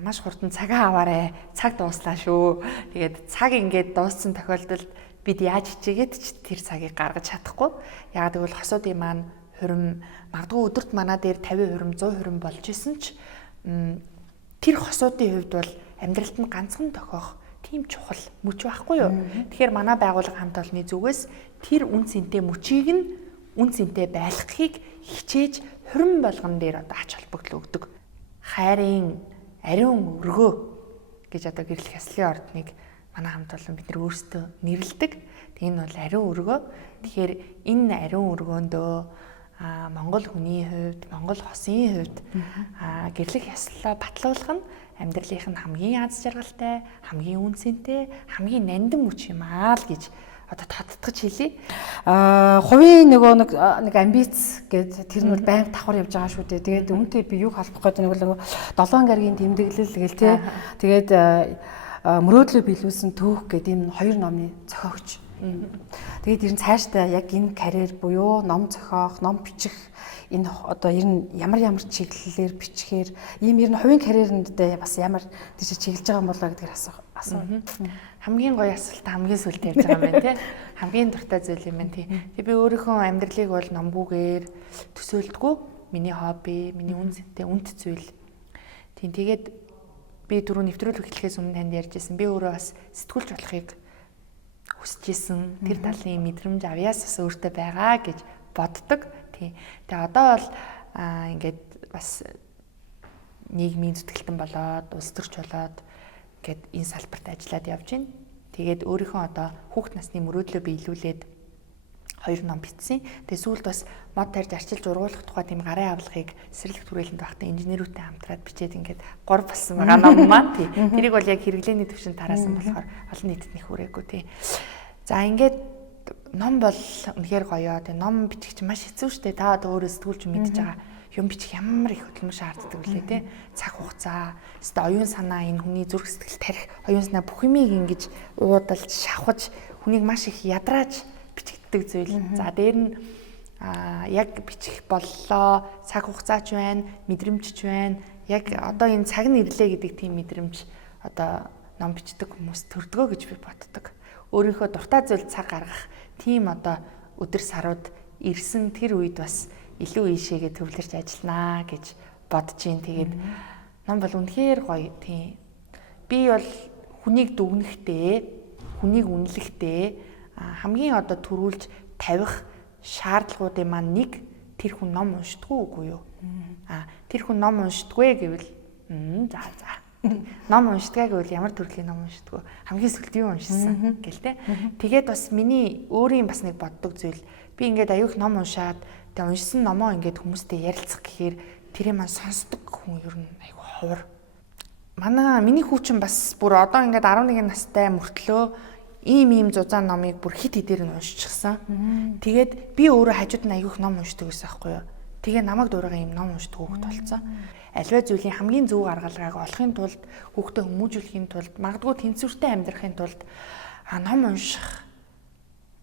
маш хурдан цагаа аваарэ. Цаг дууслаа шүү. Тэгээд цаг ингээд дууссан тохиолдолд бид яаж хичээгээд ч тэр цагийг гаргаж чадахгүй. Яагаад гэвэл хосуудын маань хурим магадгүй өдөрт манаа дээр 50 100 болж исэн ч тэр хосуудын хувьд бол амьдралд нь ганцхан тохиох тийм чухал мөч байхгүй юу? Тэгэхээр манай байгууллага хамт олонны зүгээс тэр үн цэнтэй мөчийг нь үн цэнтэй байлгахыг хичээж хурим болгон дээр одоо ач холбогдол өгдөг. Хайрын ариун өргөө гэж одоо гэрлэх яслын ордныг манай хамт олон бид нар өөрсдөө нэрлэдэг. Энэ бол ариун өргөө. Тэгэхээр энэ ариун өргөөндөө Монгол хүний хувьд, Монгол хосын хувьд гэрлэх яслаа батлуулах нь амьдралынх нь хамгийн аз жаргалтай, хамгийн үн цэнтэй, хамгийн нандин мөч юм аа л гэж одоо тодтогч хэлье. Хувийн нэг амбиц гэдэг тэр нь бол байнга давхар явж байгаа шүү дээ. Тэгээд үүнтэй би юг холбох гэдэг нэг бол 7 гарагийн тэмдэглэл гэл тээ. Тэгээд мөрөөдлөө биелүүлсэн түүх гэдэг энэ хоёр номны зохиогч. Тэгээд ер нь цаашдаа яг энэ карьер буюу ном зохиох, ном бичих энэ одоо ер нь ямар чиглэлээр бичихээр ийм ер нь хувийн карьерэнд бас ямар тийш чиглэж байгаа юм болоо гэдгээр асуу. Хамгийн гоё асуулт хамгийн сүлд явж байгаа юм байна тий. Хамгийн дуртай зүйл юм байна тий. Тэгээ би өөрийнхөө амьдралыг бол номбүүгээр төсөөлдгөө. Миний хобби, миний үн цэнтэй үнэт зүйл. Тийм тэгээд би түрүү нэвтрүүлэг эхлэхээс өмнө танд ярьжсэн. Би өөрөө бас сэтгүүлч болохыг хүсэжсэн. Тэр талын мэдрэмж авьяас бас өөртөө байгаа гэж боддог. Тийм. Тэгээ одоо бол ингээд бас нийгмийн зүтгэлтэн болоод, улс төрч болоод гээд энэ салбарт ажиллаад явж байна. Тэгээд өөрийнхөө одоо хүүхд насны мөрөөдлөө биелүүлээд 2 ном бичсэн. Тэгээд сүүлд бас мод тарьж арчилж ургуулах тухай тийм гарын авлагыг Цэцэрлэг түрээлэнд байхдаа инженерүүдтэй хамтраад бичээд ингээд 3 болсон байгаа ном маань тий. Тэрийг бол яг хэрэглээний төвшөнд тараасан болохоор олон нийтэд нэх хүрээгүй тий. За ингээд ном бол үнэхээр гоё. Тэгээ ном бичих чинь маш хэцүү шттэ. Та одоо өөрөө сэтгүүлч мэдж байгаа. Юм бичих ямар их хөдөлмөр шаарддаг вүлээ те. Цаг хугацаа, өстө оюун санаа, энэ хүний зүрх сэтгэл тарих, оюун санаа бүх юмыг ингэж уудалж, шавхаж, хүнийг маш их ядрааж бичигддэг зүйл. За дээр нь яг бичих боллоо, цаг хугацаач байна, мэдрэмжч байна. Яг одоо энэ цаг нь ирлээ гэдэг тийм мэдрэмж одоо ном бичдэг хүмүүс төрдгөө гэж би боддог. Өөрийнхөө дуртай зүйл цаг гаргах тийм одоо өдөр сарууд ирсэн тэр үед бас илүү ийшээгээ төвлөрч ажилланаа гэж бодож юм. Тэгээд ном бол үнэхээр гоё тийм. Би бол хүнийг дүгнэхдээ, хүнийг үнэлэхдээ хамгийн одоо төрүүлж тавих шаардлагуудын маань нэг тэр хүн ном уншдаггүй үгүй юу? Тэр хүн ном уншдаггүй гэвэл за. Ном уншдгаа гэвэл ямар төрлийн ном уншдаггүй? Хамгийн сүүлд юу уншсан гэл те. Тэгээд бас миний өөрийн бас нэг боддог зүйл. Би ингээд аюух ном уншаад тэгээ уншсан номоо ингээд хүмүүстэй ярилцах гэхээр тэрийг маань сонсдог хүн ер нь айгүй ховор. Миний хүүчин бас бүр одоо ингээд 11 настай мөртлөө ийм зузаан номыг бүр хит хитээр нь уншчихсан. Тэгээд би өөрөө хажууд нь аюух ном уншдаг гэсэн аахгүй юу? Тэгээ намайг дуурайгаа ийм ном уншдаг хүүхэд болсон. Аливаа зүйлийн хамгийн зөв аргалгааг олохын тулд хүүхдээ хүмүүжүүлэхийн тулд магадгүй тэнцвэртэй амьдрахын тулд ном унших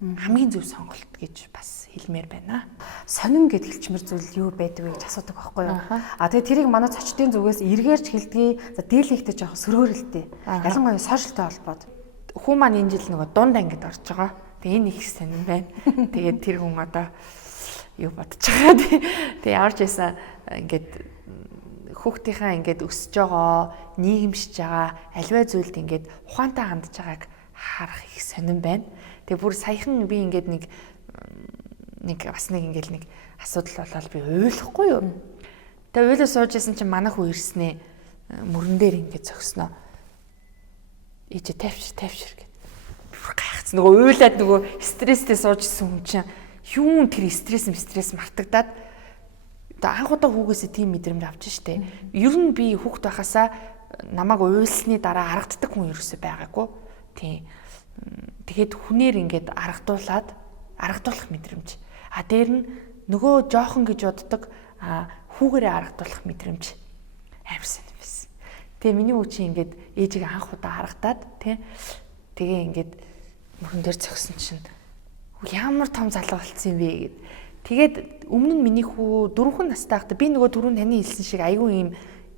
хамгийн зөв сонголт гэж бас хэлмээр байна. Сонин гэд хэлчмэр зүйл юу байдаг вэ гэж асуудаг байхгүй юу? Тэгээ тэрийг манай зочдын зүгээс эргээрч хэлдгийг за дийлэгтэй жоох сөргөөрөлтэй. Ялангуяа сошиалтай холбоод. Хүн маань энэ жил нөгөө дунд ангид орж байгаа. Тэгээ энэ их сонин байна. Тэгээд тэр хүн одоо юу бодож байгаа. Тэгээ ямар ч байсан ингээд хүүхдийнхаа ингээд өсөж байгаа, нийгэмшиж байгаа, аливаа зүйлд ингээд ухаантай хандж байгааг харах их сонирн байна. Тэгээ бүр саяхан би ингээд нэг асуудал болоод би ойлгохгүй юу. Тэгээ уйлаа сууж исэн чинь манайх уу ирснээ мөрөн дээр ингээд зогсноо. Ээжээ тавьшир гэд. Гайхацсан нөгөө уйлаад нөгөө стресстэй суужсэн хүн чинь юун тэр стресс мартагдаад анх удаа хүүгээсээ тийм мэдрэмж авч штэ. Ер нь би хүүхд байхасаа намайг уйлсны дараа харагддаг хүн ерөөсөй байгаагүй. Тийм. Тэгэхэд хүнээр ингээд аргадуулах мэдрэмж. Дээр нь нөгөө жоохон гэж боддог хүүгээрээ аргадуулах мэдрэмж амарсан юм байсан. Тэгээ миний үе чинь ингээд ээжийг анх удаа харагдаад тэгээ ингээд мөрөн дээр зогсон чинь ямар том залуу болсон юм бэ гэд. Тэгээд өмнө нь миний хүү 4 настай байхдаа би нөгөө түрүүн таны хэлсэн шиг айгүй юм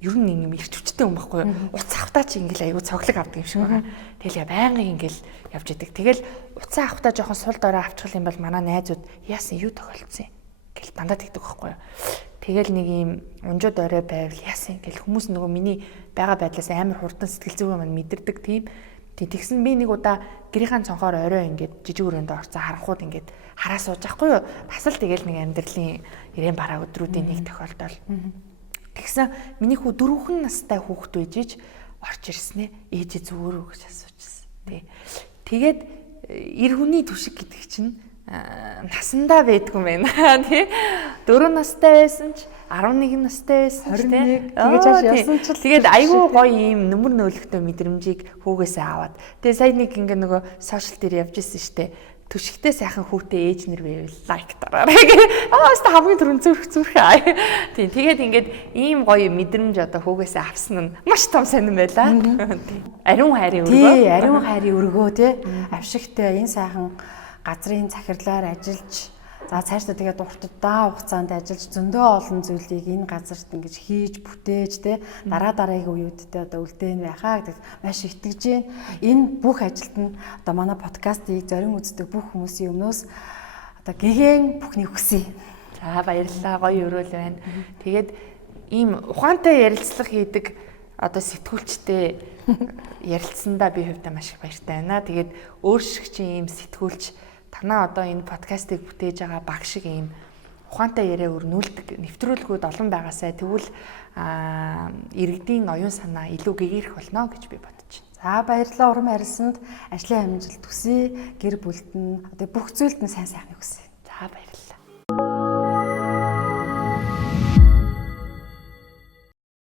ер нь юм ирч хүчтэй хүн байхгүй юу? Уцаа автаа чи ингээл аюу цоглог авдаг юм шиг байна. Тэгэл байнгын ингээл явж идэг. Тэгэл уцаа автаа жоохон сул дорой авчихвал юм бол манай найзууд яасан юу тохиолдсон юм гэл дандаа тэгдэг байхгүй юу? Тэгэл нэг юм унжууд орой байвал яасан гэл хүмүүс нөгөө миний байгаа байдлаас амар хурдан сэтгэл зүйн маань мэдэрдэг тийм. Тэгсэн би нэг удаа гэрийн цонхоор орой ингээд жижиг өрөөндөө орцоо харахууд ингээд хараа сууж байхгүй юу? Бас л тэгэл нэг амьдралын ирээн бараа өдрүүдийн нэг тохиолдол. Тэгсэн миний хүү 4 настай хүүхэд байж иж орж ирсэн ээ. Ээжээ зүгээр үү гэж асуужсэн. Тий. Тэгээд эр хүний түшиг гэдэг чинь насандаа байдгүй юм байна. Тий. 4 настай байсан ч 11 настай байсан ч тий. Тэгэж хаш явсан ч тэгээд айгүй гоё юм нөмөр нөөлөгтэй мэдрэмжийг хүүгээсээ аваад. Тэгээд сая нэг ингээ нөгөө сошиал дээр явж исэн штэ. Түшигтэй сайхан хүүтэй ээж нэр байвал лайк дараарай гэх. Аста хамгийн түрүүнд зүрх. Тийм. Тэгээд ингээд ийм гоё мэдрэмж одоо хүүгээсээ авсан нь маш том сонирн байлаа. Ариун хайрын өргөө. Тий, ариун хайрын өргөө тий. Авшигтай энэ сайхан газрын захирлаар ажиллаж за цаашдаа тэгээд уртдаа хугацаанд ажиллаж зөндөө олон зүйлийг энэ газарт ингэж хийж бүтээж тий дараагийн үеүүдтэй одоо үлдээн байхаа гэдэг маш итгэж байна. Энэ бүх ажилд нь одоо манай подкастыг зорин үздэг бүх хүмүүсийн өмнөөс одоо гэгэн бүхний хүсье. За баярлалаа, гоё өрөөл байна. Тэгээд ийм ухаантай ярилцлага хийдэг одоо сэтгүүлчтэй ярилцсандаа би хувьдаа маш их баяртай байна. Тэгээд өөр шиг чи ийм сэтгүүлч танаа одоо энэ подкастыг бүтээж байгаа баг шиг ийм ухаантай яриа өрнүүлдэг нэвтрүүлгүүд олон байгаасай тэгвэл иргэдийн оюун санаа илүү гэгэрх болно гэж би бодож байна. За баярлалаа урам харилсанд ажлын амжилт хүсье. Гэр бүлд нь одоо бүх зүйлд нь сайн сайхныг хүсье. За баярлалаа.